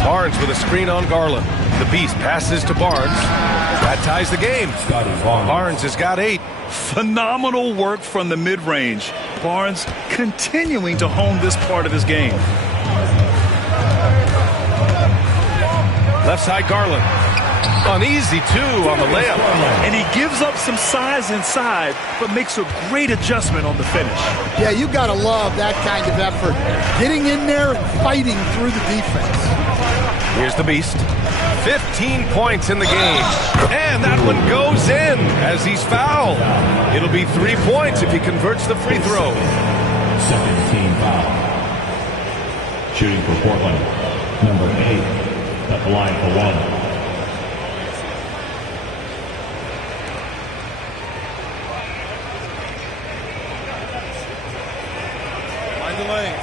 Barnes with a screen on Garland. The Beast passes to Barnes. That ties the game. Barnes has got 8. Phenomenal work from the mid-range. Barnes continuing to hone this part of his game. Left side Garland. Uneasy, too, on the layup. And he gives up some size inside, but makes a great adjustment on the finish. Yeah, you got to love that kind of effort. Getting in there and fighting through the defense. Here's the Beast. 15 points in the game. And that one goes in as he's fouled. It'll be 3 points if he converts the free throw. Second team foul. Shooting for Portland, number 8. At the line for 1. Find the lane.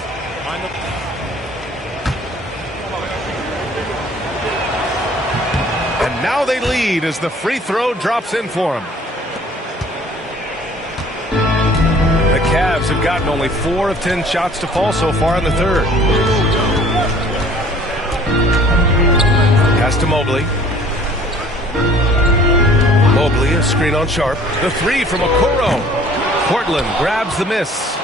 And now they lead as the free throw drops in for him. The Cavs have gotten only 4 of 10 shots to fall so far in the third. Pass to Mobley. Mobley, a screen on Sharp. The 3 from Okoro. Portland grabs the miss.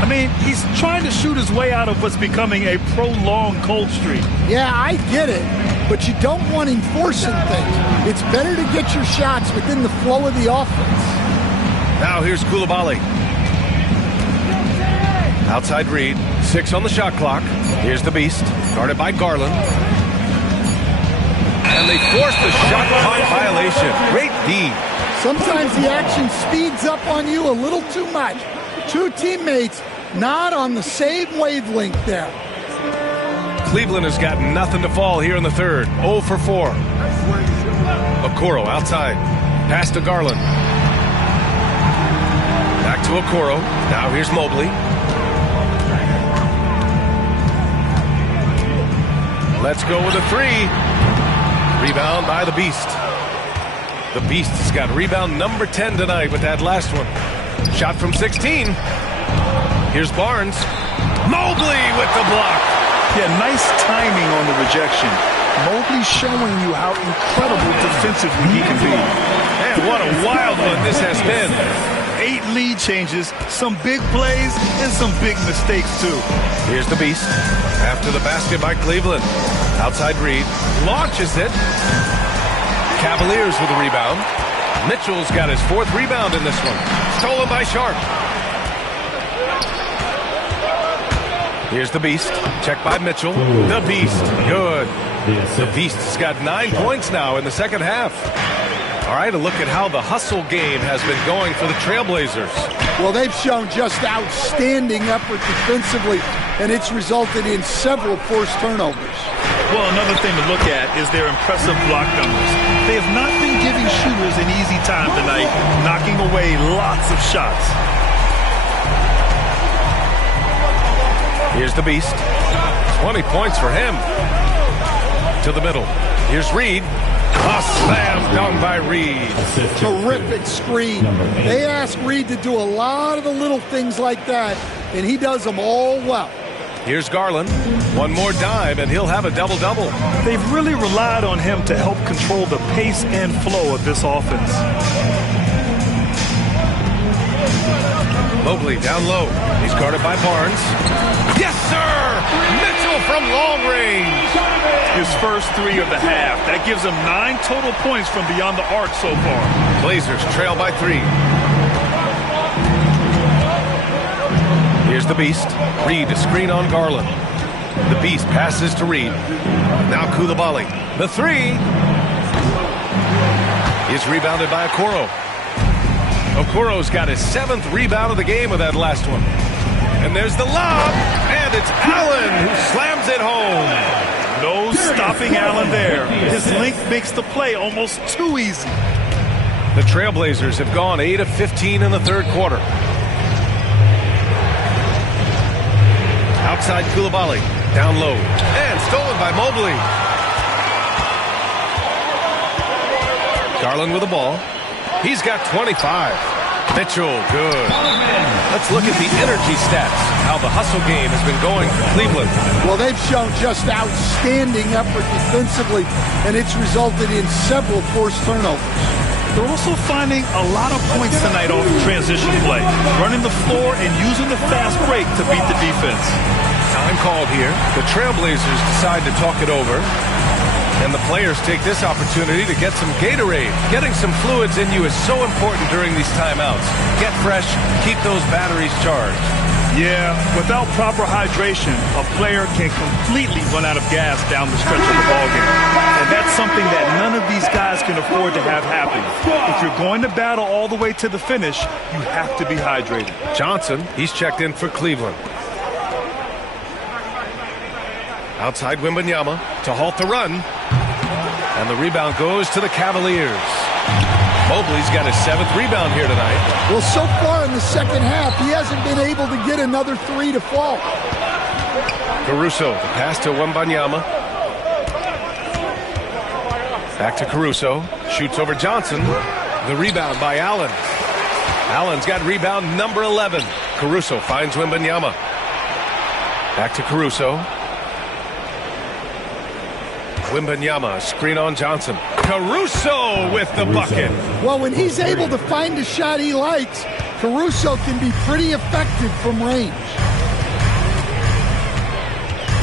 I mean, he's trying to shoot his way out of what's becoming a prolonged cold streak. Yeah, I get it, but you don't want him forcing things. It's better to get your shots within the flow of the offense. Now here's Coulibaly. Outside Reed. 6 on the shot clock. Here's the Beast. Guarded by Garland. And they force the shot clock violation. Great D. Sometimes the action speeds up on you a little too much. 2 teammates not on the same wavelength there. Cleveland has got nothing to fall here in the third. 0 for 4. Okoro outside. Pass to Garland. Back to Okoro. Now here's Mobley. Let's go with a 3. Rebound by the Beast. The Beast has got rebound number 10 tonight with that last one. Shot from 16. Here's Barnes. Mobley with the block. Yeah, nice timing on the rejection. Mobley showing you how incredible defensively he can be. Man, what a wild one this has been. 8 lead changes, some big plays, and some big mistakes, too. Here's the Beast. After the basket by Cleveland. Outside Reed. Launches it. Cavaliers with a rebound. Mitchell's got his 4th rebound in this one. Stolen by Sharp. Here's the Beast. Checked by Mitchell. The Beast. Good. The Beast has got 9 points now in the second half. All right, a look at how the hustle game has been going for the Trailblazers. Well, they've shown just outstanding effort defensively, and it's resulted in several forced turnovers. Well, another thing to look at is their impressive block numbers. They have not been giving shooters an easy time tonight, knocking away lots of shots. Here's the Beast. 20 points for him. To the middle. Here's Reed. A slam dunk by Reed. Terrific screen. They ask Reed to do a lot of the little things like that, and he does them all well. Here's Garland. One more dive, and he'll have a double-double. They've really relied on him to help control the pace and flow of this offense. Mobley down low. He's guarded by Barnes. Yes, sir! Mitchell from long range. His first 3 of the half. That gives him 9 total points from beyond the arc so far. Blazers trail by 3. Here's the Beast. Reed to screen on Garland. The Beast passes to Reed. Now Coulibaly. The 3 is rebounded by Okoro. Okoro's got his 7th rebound of the game with that last one. And there's the lob, and it's Allen who slams it home. No stopping Allen there. His length makes the play almost too easy. The Trailblazers have gone 8 of 15 in the third quarter. Outside Coulibaly, down low, and stolen by Mobley. Garland with the ball. He's got 25. Mitchell, good. Let's look at the energy stats, how the hustle game has been going for Cleveland. Well, they've shown just outstanding effort defensively, and it's resulted in several forced turnovers. They're also finding a lot of points tonight off of transition play, running the floor and using the fast break to beat the defense. Time called here. The Trailblazers decide to talk it over. And the players take this opportunity to get some Gatorade. Getting some fluids in you is so important during these timeouts. Get fresh, keep those batteries charged. Yeah, without proper hydration, a player can completely run out of gas down the stretch of the ballgame. And that's something that none of these guys can afford to have happen. If you're going to battle all the way to the finish, you have to be hydrated. Johnson, he's checked in for Cleveland. Outside Wembanyama to halt the run. And the rebound goes to the Cavaliers. Mobley's got his 7th rebound here tonight. Well, so far in the second half, he hasn't been able to get another 3 to fall. Caruso, the pass to Wembanyama. Back to Caruso. Shoots over Johnson. The rebound by Allen. Allen's got rebound number 11. Caruso finds Wembanyama. Back to Caruso. Wembanyama, screen on Johnson. Caruso with the bucket. Well, when he's able to find a shot he likes, Caruso can be pretty effective from range.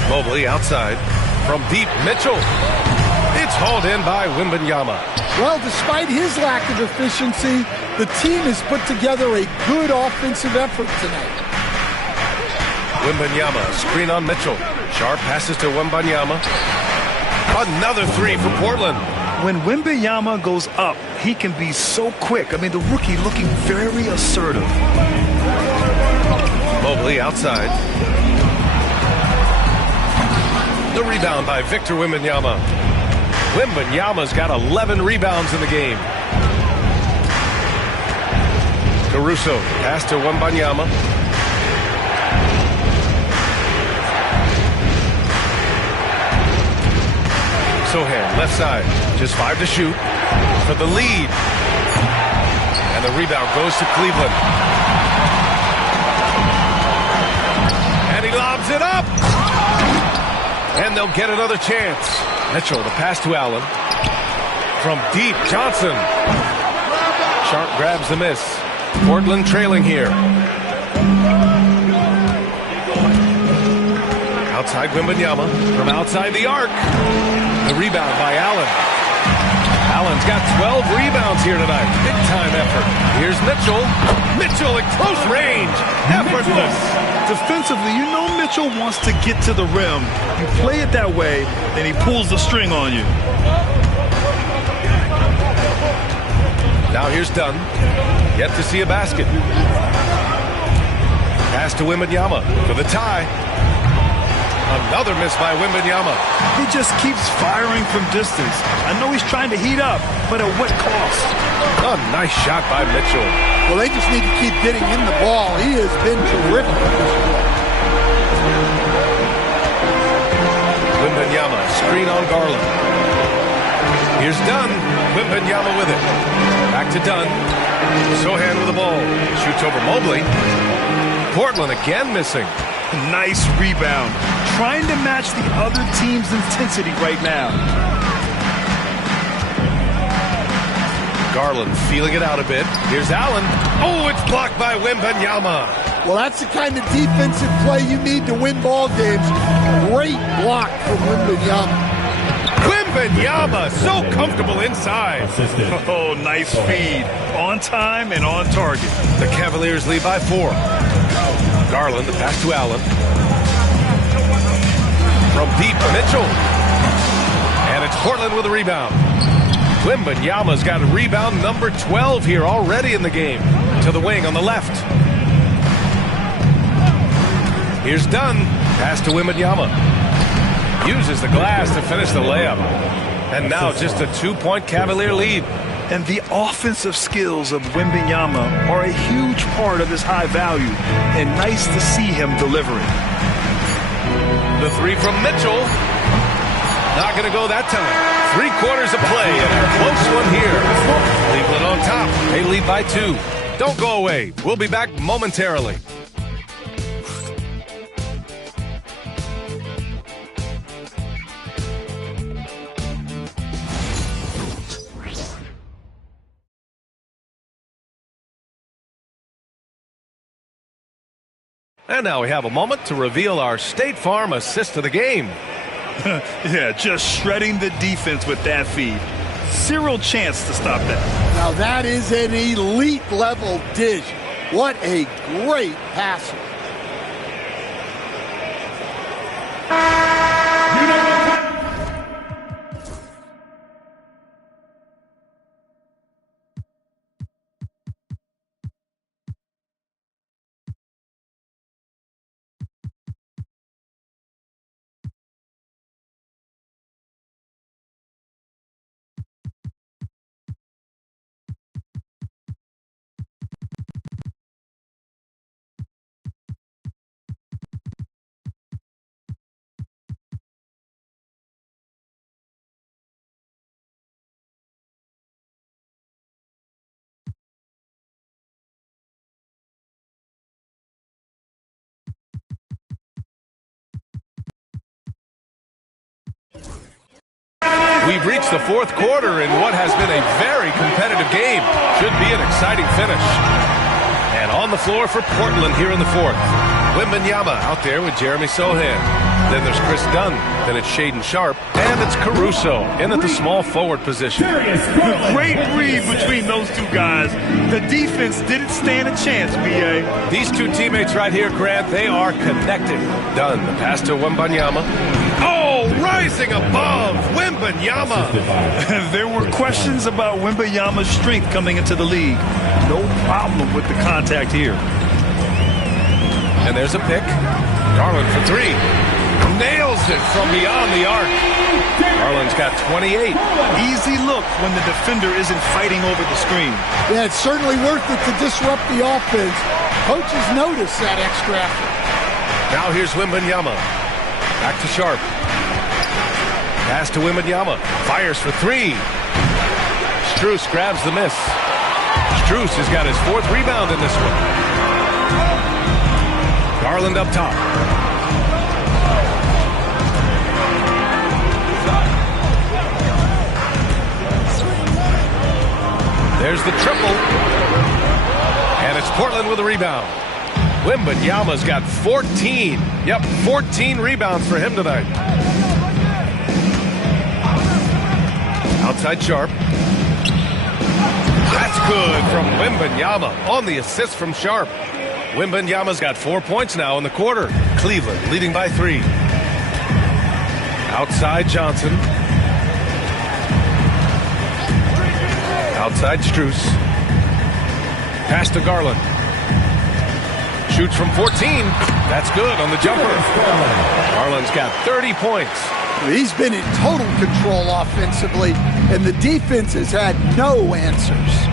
Mobley outside. From deep, Mitchell. It's hauled in by Wembanyama. Well, despite his lack of efficiency, the team has put together a good offensive effort tonight. Wembanyama, screen on Mitchell. Sharp passes to Wembanyama. Another 3 for Portland. When Wembanyama goes up, he can be so quick. I mean, the rookie looking very assertive. Mobley outside. The rebound by Victor Wembanyama. Wembanyama's got 11 rebounds in the game. Caruso, pass to Wembanyama. Sohan, left side. Just 5 to shoot for the lead. And the rebound goes to Cleveland. And he lobs it up. And they'll get another chance. Mitchell, the pass to Allen. From deep, Johnson. Sharp grabs the miss. Portland trailing here. Outside Wembanyama. From outside the arc. The rebound by Allen. Allen's got 12 rebounds here tonight. Big time effort. Here's Mitchell. Mitchell at close range. Effortless. Defensively, you know Mitchell wants to get to the rim. You play it that way, and he pulls the string on you. Now here's Dunn. Yet to see a basket. Pass to Wembanyama for the tie. Another miss by Wembanyama. He just keeps firing from distance. I know he's trying to heat up, but at what cost? A nice shot by Mitchell. Well, they just need to keep getting him the ball. He has been terrific. Wembanyama, screen on Garland. Here's Dunn. Wembanyama with it. Back to Dunn. Sohan with the ball. Shoots over Mobley. Portland again missing. Nice rebound. Trying to match the other team's intensity right now. Garland feeling it out a bit. Here's Allen. Oh, it's blocked by Wembanyama. Well, that's the kind of defensive play you need to win ball games. Great block from Wembanyama. Wembanyama, so comfortable inside. Oh, nice feed. On time and on target. The Cavaliers lead by 4. Garland, the pass to Allen. From deep, Mitchell. And it's Portland with a rebound. Wembanyama's got a rebound number 12 here already in the game. To the wing on the left. Here's Dunn. Pass to Wembanyama. Uses the glass to finish the layup. And now just a 2-point Cavalier lead. And the offensive skills of Wembanyama are a huge part of his high value. And nice to see him delivering. The three from Mitchell. Not going to go that time. 3/4 of play and a close one here. Cleveland on top. They lead by 2. Don't go away. We'll be back momentarily. And now we have a moment to reveal our State Farm assist of the game. Yeah, just shredding the defense with that feed. Zero chance to stop that. Now that is an elite level dish. What a great passer. We've reached the 4th quarter in what has been a very competitive game. Should be an exciting finish. And on the floor for Portland here in the 4th. Wembanyama out there with Jeremy Sohan. Then there's Chris Dunn. Then it's Shaedon Sharpe. And it's Caruso in at the small forward position. Great read between those two guys. The defense didn't stand a chance, B.A. These two teammates right here, Grant, they are connected. Dunn, the pass to Wembanyama. Oh, rising above, Wembanyama. There were questions about Wembanyama's strength coming into the league. No problem with the contact here. And there's a pick. Garland for 3. Nails it from beyond the arc. Garland's got 28. Easy look when the defender isn't fighting over the screen. Yeah, it's certainly worth it to disrupt the offense. Coaches notice that extra effort. Now here's Wembanyama. Back to Sharpe. Pass to Wembanyama. Fires for 3. Strus grabs the miss. Strus has got his 4th rebound in this one. Garland up top. There's the triple. And it's Portland with a rebound. Wembanyama's got 14. Yep, 14 rebounds for him tonight. Outside Sharpe. That's good from Wembanyama on the assist from Sharpe. Wembanyama's got 4 points now in the quarter. Cleveland leading by 3. Outside Johnson. Outside Strus. Pass to Garland. Shoots from 14. That's good on the jumper. Garland's got 30 points. He's been in total control offensively, and the defense has had no answers.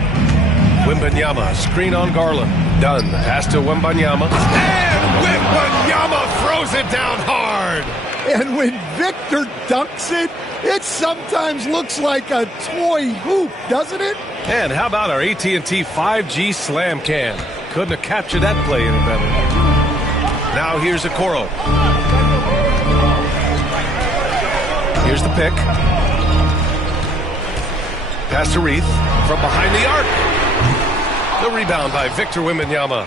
Wembanyama, screen on Garland. Done. Pass to Wembanyama. And Wembanyama throws it down hard. And when Victor dunks it, it sometimes looks like a toy hoop, doesn't it? And how about our AT&T 5G slam can? Couldn't have captured that play any better. Now here's Okoro. Here's the pick. Pass to Reith from behind the arc. The rebound by Victor Wembanyama.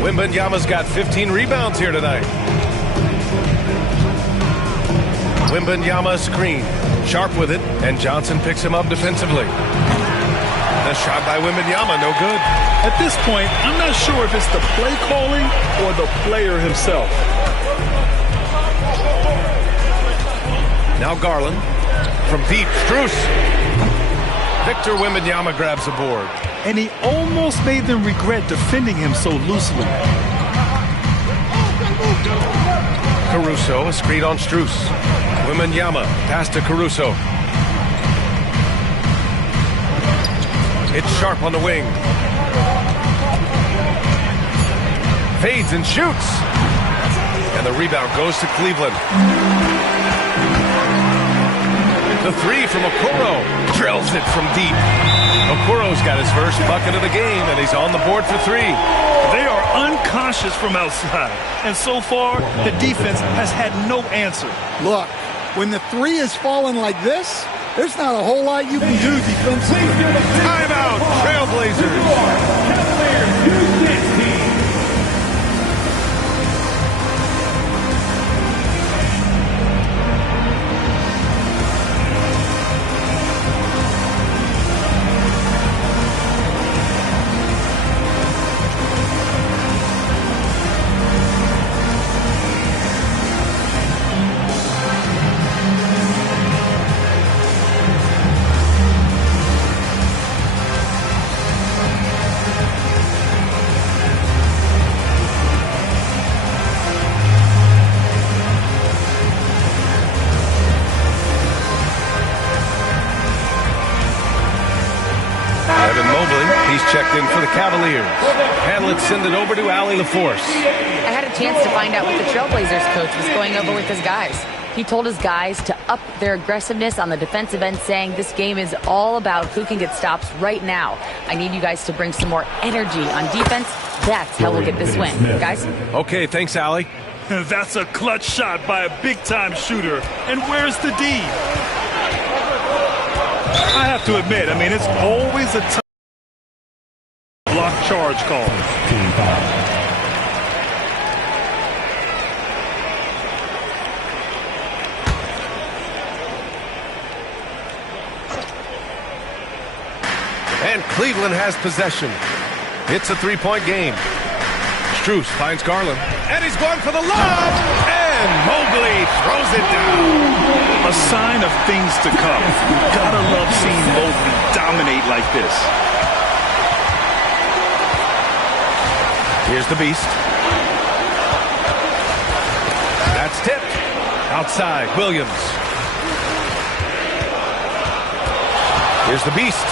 Wembanyama's got 15 rebounds here tonight. Wembanyama screen. Sharp with it, and Johnson picks him up defensively. The shot by Wembanyama, no good. At this point, I'm not sure if it's the play calling or the player himself. Now Garland from deep. Strus. Victor Wembanyama grabs the board. And he almost made them regret defending him so loosely. Caruso, a screen on Strus. Wembanyama, pass to Caruso. It's Sharp on the wing. Fades and shoots. And the rebound goes to Cleveland. The three from Okoro. Drills it from deep. Okoro's got his first bucket of the game, and he's on the board for three. They are unconscious from outside. And so far, the defense has had no answer. Look, when the three is falling like this, there's not a whole lot you can do defensively. Timeout, Trailblazers. Checked in for the Cavaliers. And let's send it over to Allie LaForce. I had a chance to find out what the Trailblazers coach was going over with his guys. He told his guys to up their aggressiveness on the defensive end, saying this game is all about who can get stops right now. I need you guys to bring some more energy on defense. That's how we'll get this win. Guys? Okay, thanks, Allie. That's a clutch shot by a big-time shooter. And where's the D? I have to admit, it's always a tough block charge call. Team foul. And Cleveland has possession. It's a three-point game. Strus finds Garland. And he's going for the lob. And Mobley throws it down. A sign of things to come. You gotta love seeing Mobley dominate like this. Here's the beast. That's tipped. Outside, Williams. Here's the beast.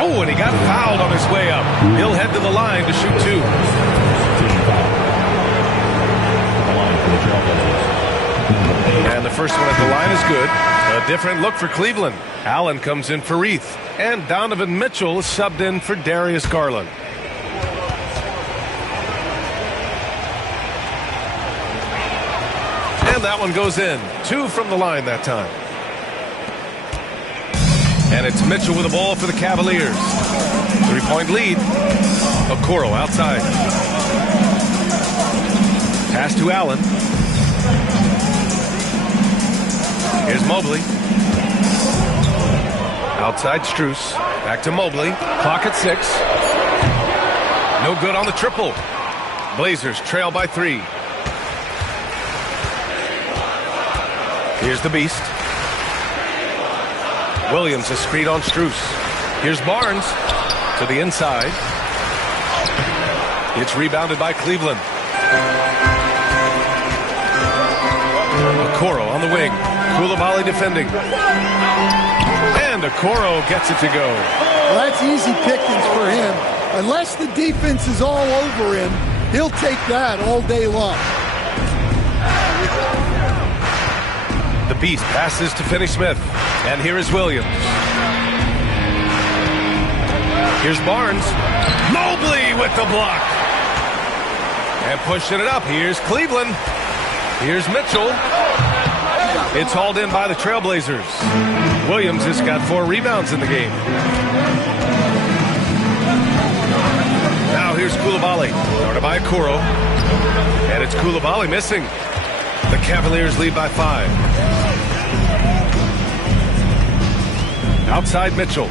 Oh, and he got fouled on his way up. He'll head to the line to shoot two. And the first one at the line is good. A different look for Cleveland. Allen comes in for Reith. And Donovan Mitchell is subbed in for Darius Garland. And that one goes in. Two from the line that time. And it's Mitchell with the ball for the Cavaliers. 3-point lead. Okoro outside. Pass to Allen. Here's Mobley. Outside Strus. Back to Mobley. Clock at 6. No good on the triple. Blazers trail by 3. Here's the beast. Williams, a screen on Strus. Here's Barnes to the inside. It's rebounded by Cleveland. Okoro on the wing. Koulibaly defending. And Okoro gets it to go. Well, that's easy pickings for him. Unless the defense is all over him, he'll take that all day long. The Beast passes to Finney-Smith. And here is Williams. Here's Barnes. Mobley with the block. And pushing it up. Here's Cleveland. Here's Mitchell. It's hauled in by the Trailblazers. Williams has got 4 rebounds in the game. Now here's Koulibaly. Guarded by Okoro. And it's Koulibaly missing. The Cavaliers lead by 5. Outside Mitchell.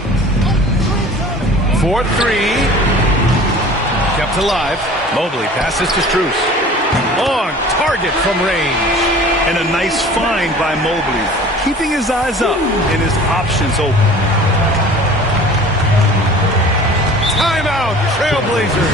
4-3. Kept alive. Mobley passes to Strus. On target from range. And a nice find by Mobley, keeping his eyes up and his options open. Timeout, Trailblazers.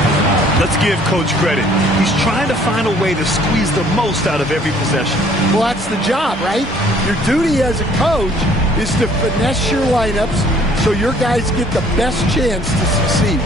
Let's give Coach credit. He's trying to find a way to squeeze the most out of every possession. Well, that's the job, right? Your duty as a coach is to finesse your lineups so your guys get the best chance to succeed.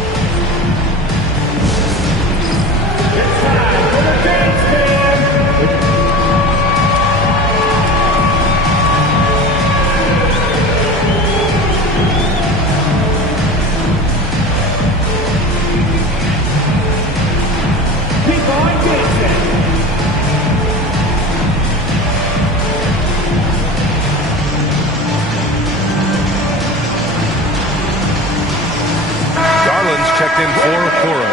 Checked in for Okoro.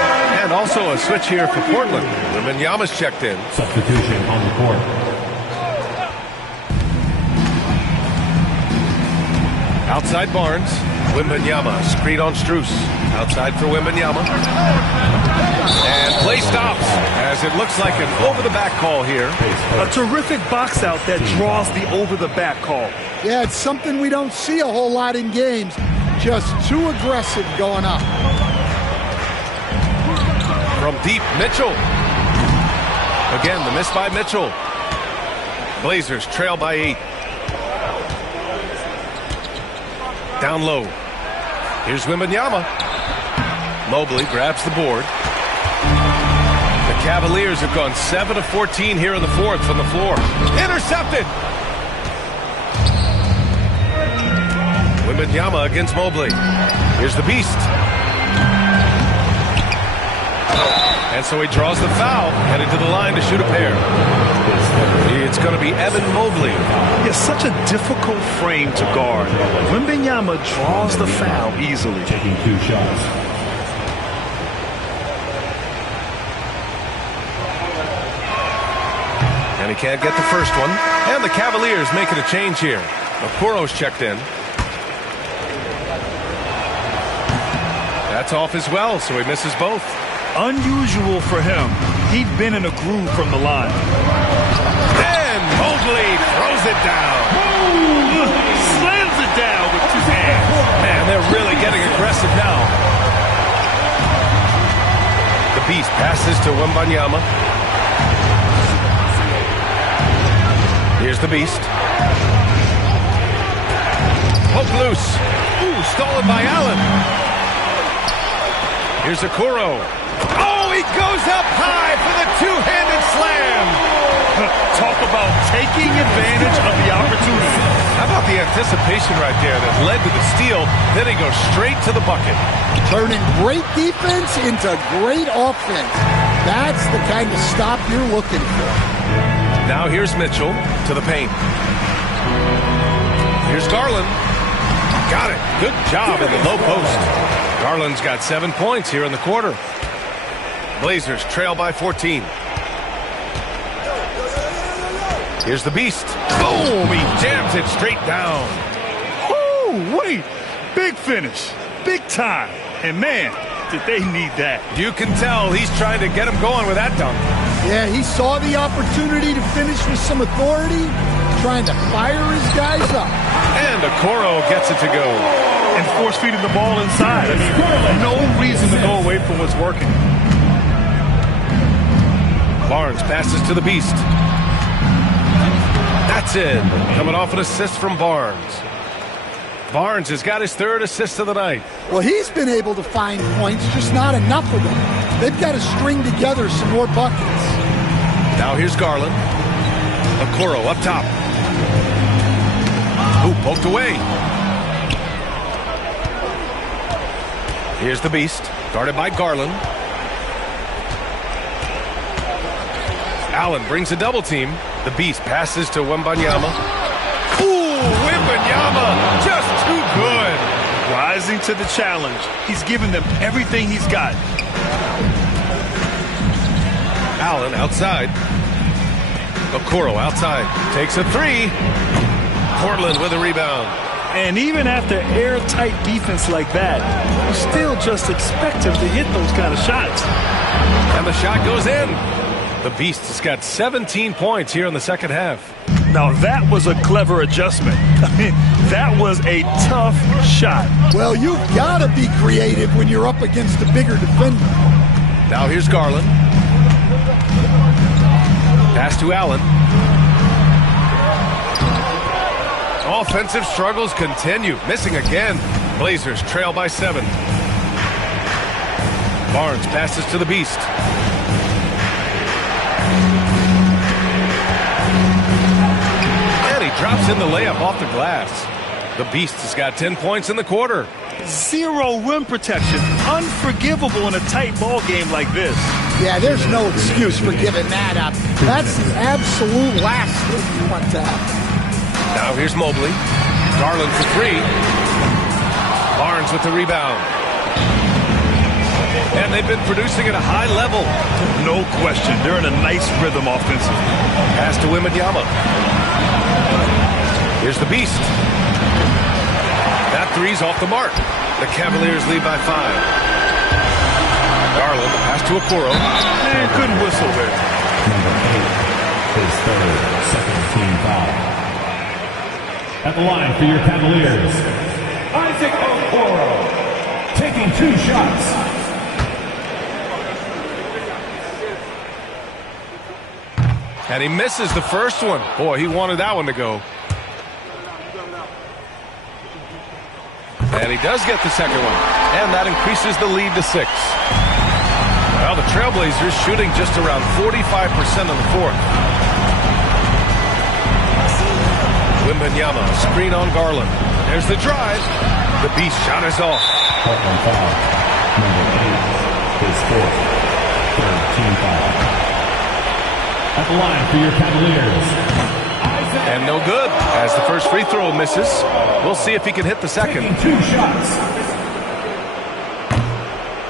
And also a switch here for Portland. Wembanyama's checked in. Substitution on the court. Outside Barnes. Wembanyama. Screen on Strus. Outside for Wembanyama. And play stops as it looks like an over-the-back call here. A terrific box out that draws the over-the-back call. Yeah, it's something we don't see a whole lot in games. Just too aggressive going up. From deep, Mitchell. Again, the miss by Mitchell. Blazers trail by 8. Down low. Here's Wembanyama. Mobley grabs the board. The Cavaliers have gone 7 of 14 here in the 4th from the floor. Intercepted! Wembanyama against Mobley. Here's the Beast. And so he draws the foul, headed to the line to shoot a pair. It's going to be Evan Mobley. It's such a difficult frame to guard. Wembanyama draws the foul easily. Taking 2 shots. And he can't get the first one. And the Cavaliers making a change here. Okoro's checked in. That's off as well, so he misses both. Unusual for him. He'd been in a groove from the line. And Mobley throws it down. Slams it down with 2 hands. Man, they're really getting aggressive now. The Beast passes to Wembanyama. Here's the Beast. Poke loose. Ooh, stolen by Allen. Here's Okoro. Oh, he goes up high for the 2-handed slam. Talk about taking advantage of the opportunity. How about the anticipation right there that led to the steal? Then he goes straight to the bucket. Turning great defense into great offense. That's the kind of stop you're looking for. Now here's Mitchell to the paint. Here's Garland. Got it. Good job in the low post. Garland's got 7 points here in the quarter. Blazers trail by 14. Here's the Beast. Boom! He jams it straight down. Oh, wait. Big finish. Big time. And man, did they need that. You can tell he's trying to get him going with that dunk. Yeah, he saw the opportunity to finish with some authority, trying to fire his guys up. And Okoro gets it to go. and force-feeding the ball inside. I mean, no reason to go away from what's working. Barnes passes to the Beast. That's it. Coming off an assist from Barnes. Barnes has got his third assist of the night. Well, he's been able to find points, just not enough of them. They've got to string together some more buckets. Now here's Garland. Okoro up top. Ooh, poked away. Here's the Beast, guarded by Garland. Allen brings a double team. The Beast passes to Wembanyama. Ooh, Wembanyama, just too good. Rising to the challenge. He's given them everything he's got. Allen outside. Okoro outside. Takes a three. Portland with a rebound. And even after airtight defense like that, you still just expect him to hit those kind of shots. And the shot goes in. The Beast has got 17 points here in the second half. Now that was a clever adjustment. I mean, that was a tough shot. Well, you've got to be creative when you're up against a bigger defender. Now here's Garland. Pass to Allen. Offensive struggles continue. Missing again. Blazers trail by 7. Barnes passes to the Beast. And he drops in the layup off the glass. The Beast has got 10 points in the quarter. Zero rim protection. Unforgivable in a tight ball game like this. Yeah, there's no excuse for giving that up. That's the absolute last thing you want to happen. Now here's Mobley. Garland for 3. Barnes with the rebound. And they've been producing at a high level. No question. They're in a nice rhythm offensively. Pass to Wembanyama. Here's the Beast. That three's off the mark. The Cavaliers lead by 5. Garland, pass to Okoro. And good whistle there. Number 8, his third, second team foul. At the line for your Cavaliers, Isaac Okoro, taking 2 shots. And he misses the first one. Boy, he wanted that one to go. And he does get the second one. And that increases the lead to 6. Well, the Trailblazers shooting just around 45% in the fourth. Wembanyama, screen on Garland. There's the drive. The Beast shot is off. Portland foul. Number 8, his fourth, third team foul. At the line for your Cavaliers. And no good, as the first free throw misses. We'll see if he can hit the second. 2 shots.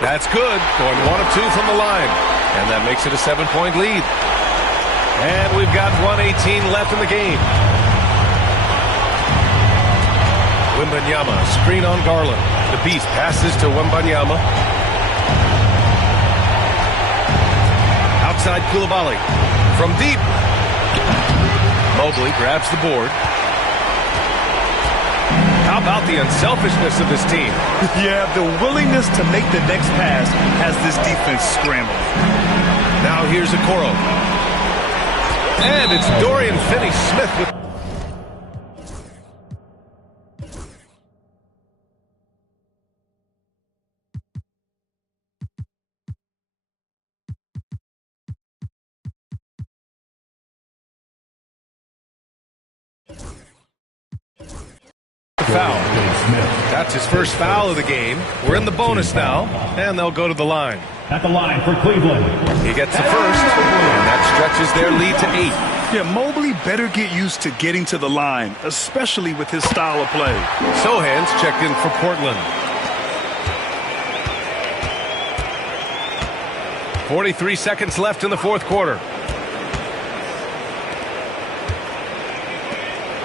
That's good, going 1 of 2 from the line. And that makes it a 7-point lead. And we've got 1:18 left in the game. Wembanyama, screen on Garland. The Beast passes to Wembanyama. Outside Coulibaly. From deep. Mobley grabs the board. How about the unselfishness of this team? Yeah, the willingness to make the next pass has this defense scrambling. Now here's Okoro. And it's Dorian Finney-Smith with... foul. That's his first foul of the game. We're in the bonus now, and they'll go to the line. At the line for Cleveland. He gets the first, and that stretches their lead to 8. Yeah, Mobley better get used to getting to the line, especially with his style of play. Sohan's checked in for Portland. 43 seconds left in the fourth quarter.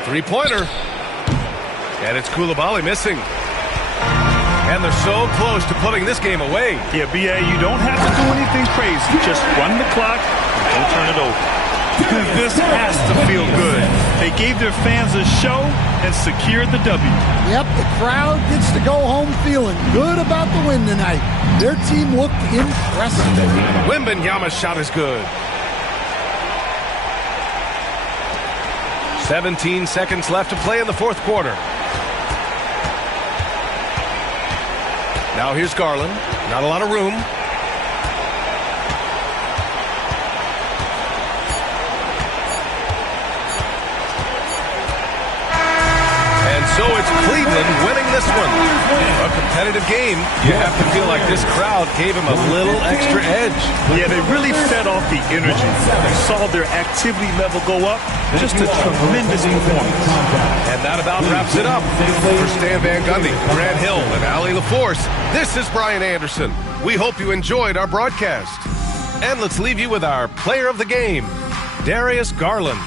Three-pointer. And it's Coulibaly missing. And they're so close to putting this game away. Yeah, B.A., you don't have to do anything crazy. Just run the clock and don't turn it over. This has to feel good. They gave their fans a show and secured the W. Yep, the crowd gets to go home feeling good about the win tonight. Their team looked impressive. Wembanyama's shot is good. 17 seconds left to play in the fourth quarter. Now here's Garland. Not a lot of room. So it's Cleveland winning this one. A competitive game. You have to feel like this crowd gave him a little extra edge. Yeah, they really fed off the energy. You saw their activity level go up. Just a tremendous performance. And that about wraps it up. For Stan Van Gundy, Grant Hill, and Ali LaForce, this is Brian Anderson. We hope you enjoyed our broadcast. And let's leave you with our player of the game, Darius Garland.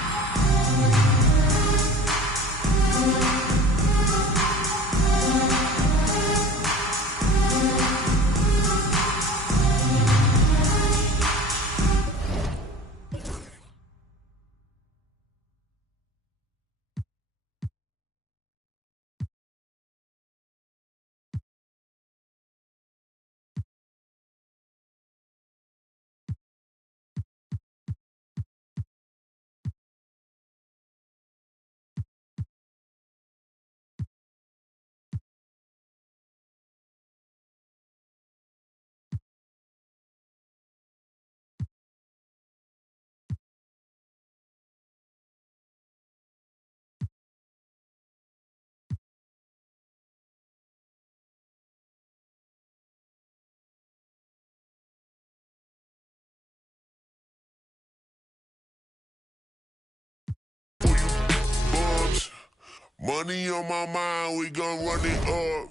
Money on my mind, we gon' run it up.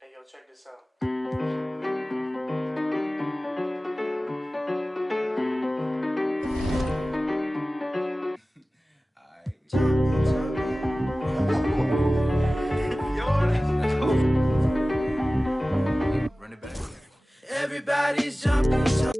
Hey, yo, check this out. Run it back. Everybody's jumping.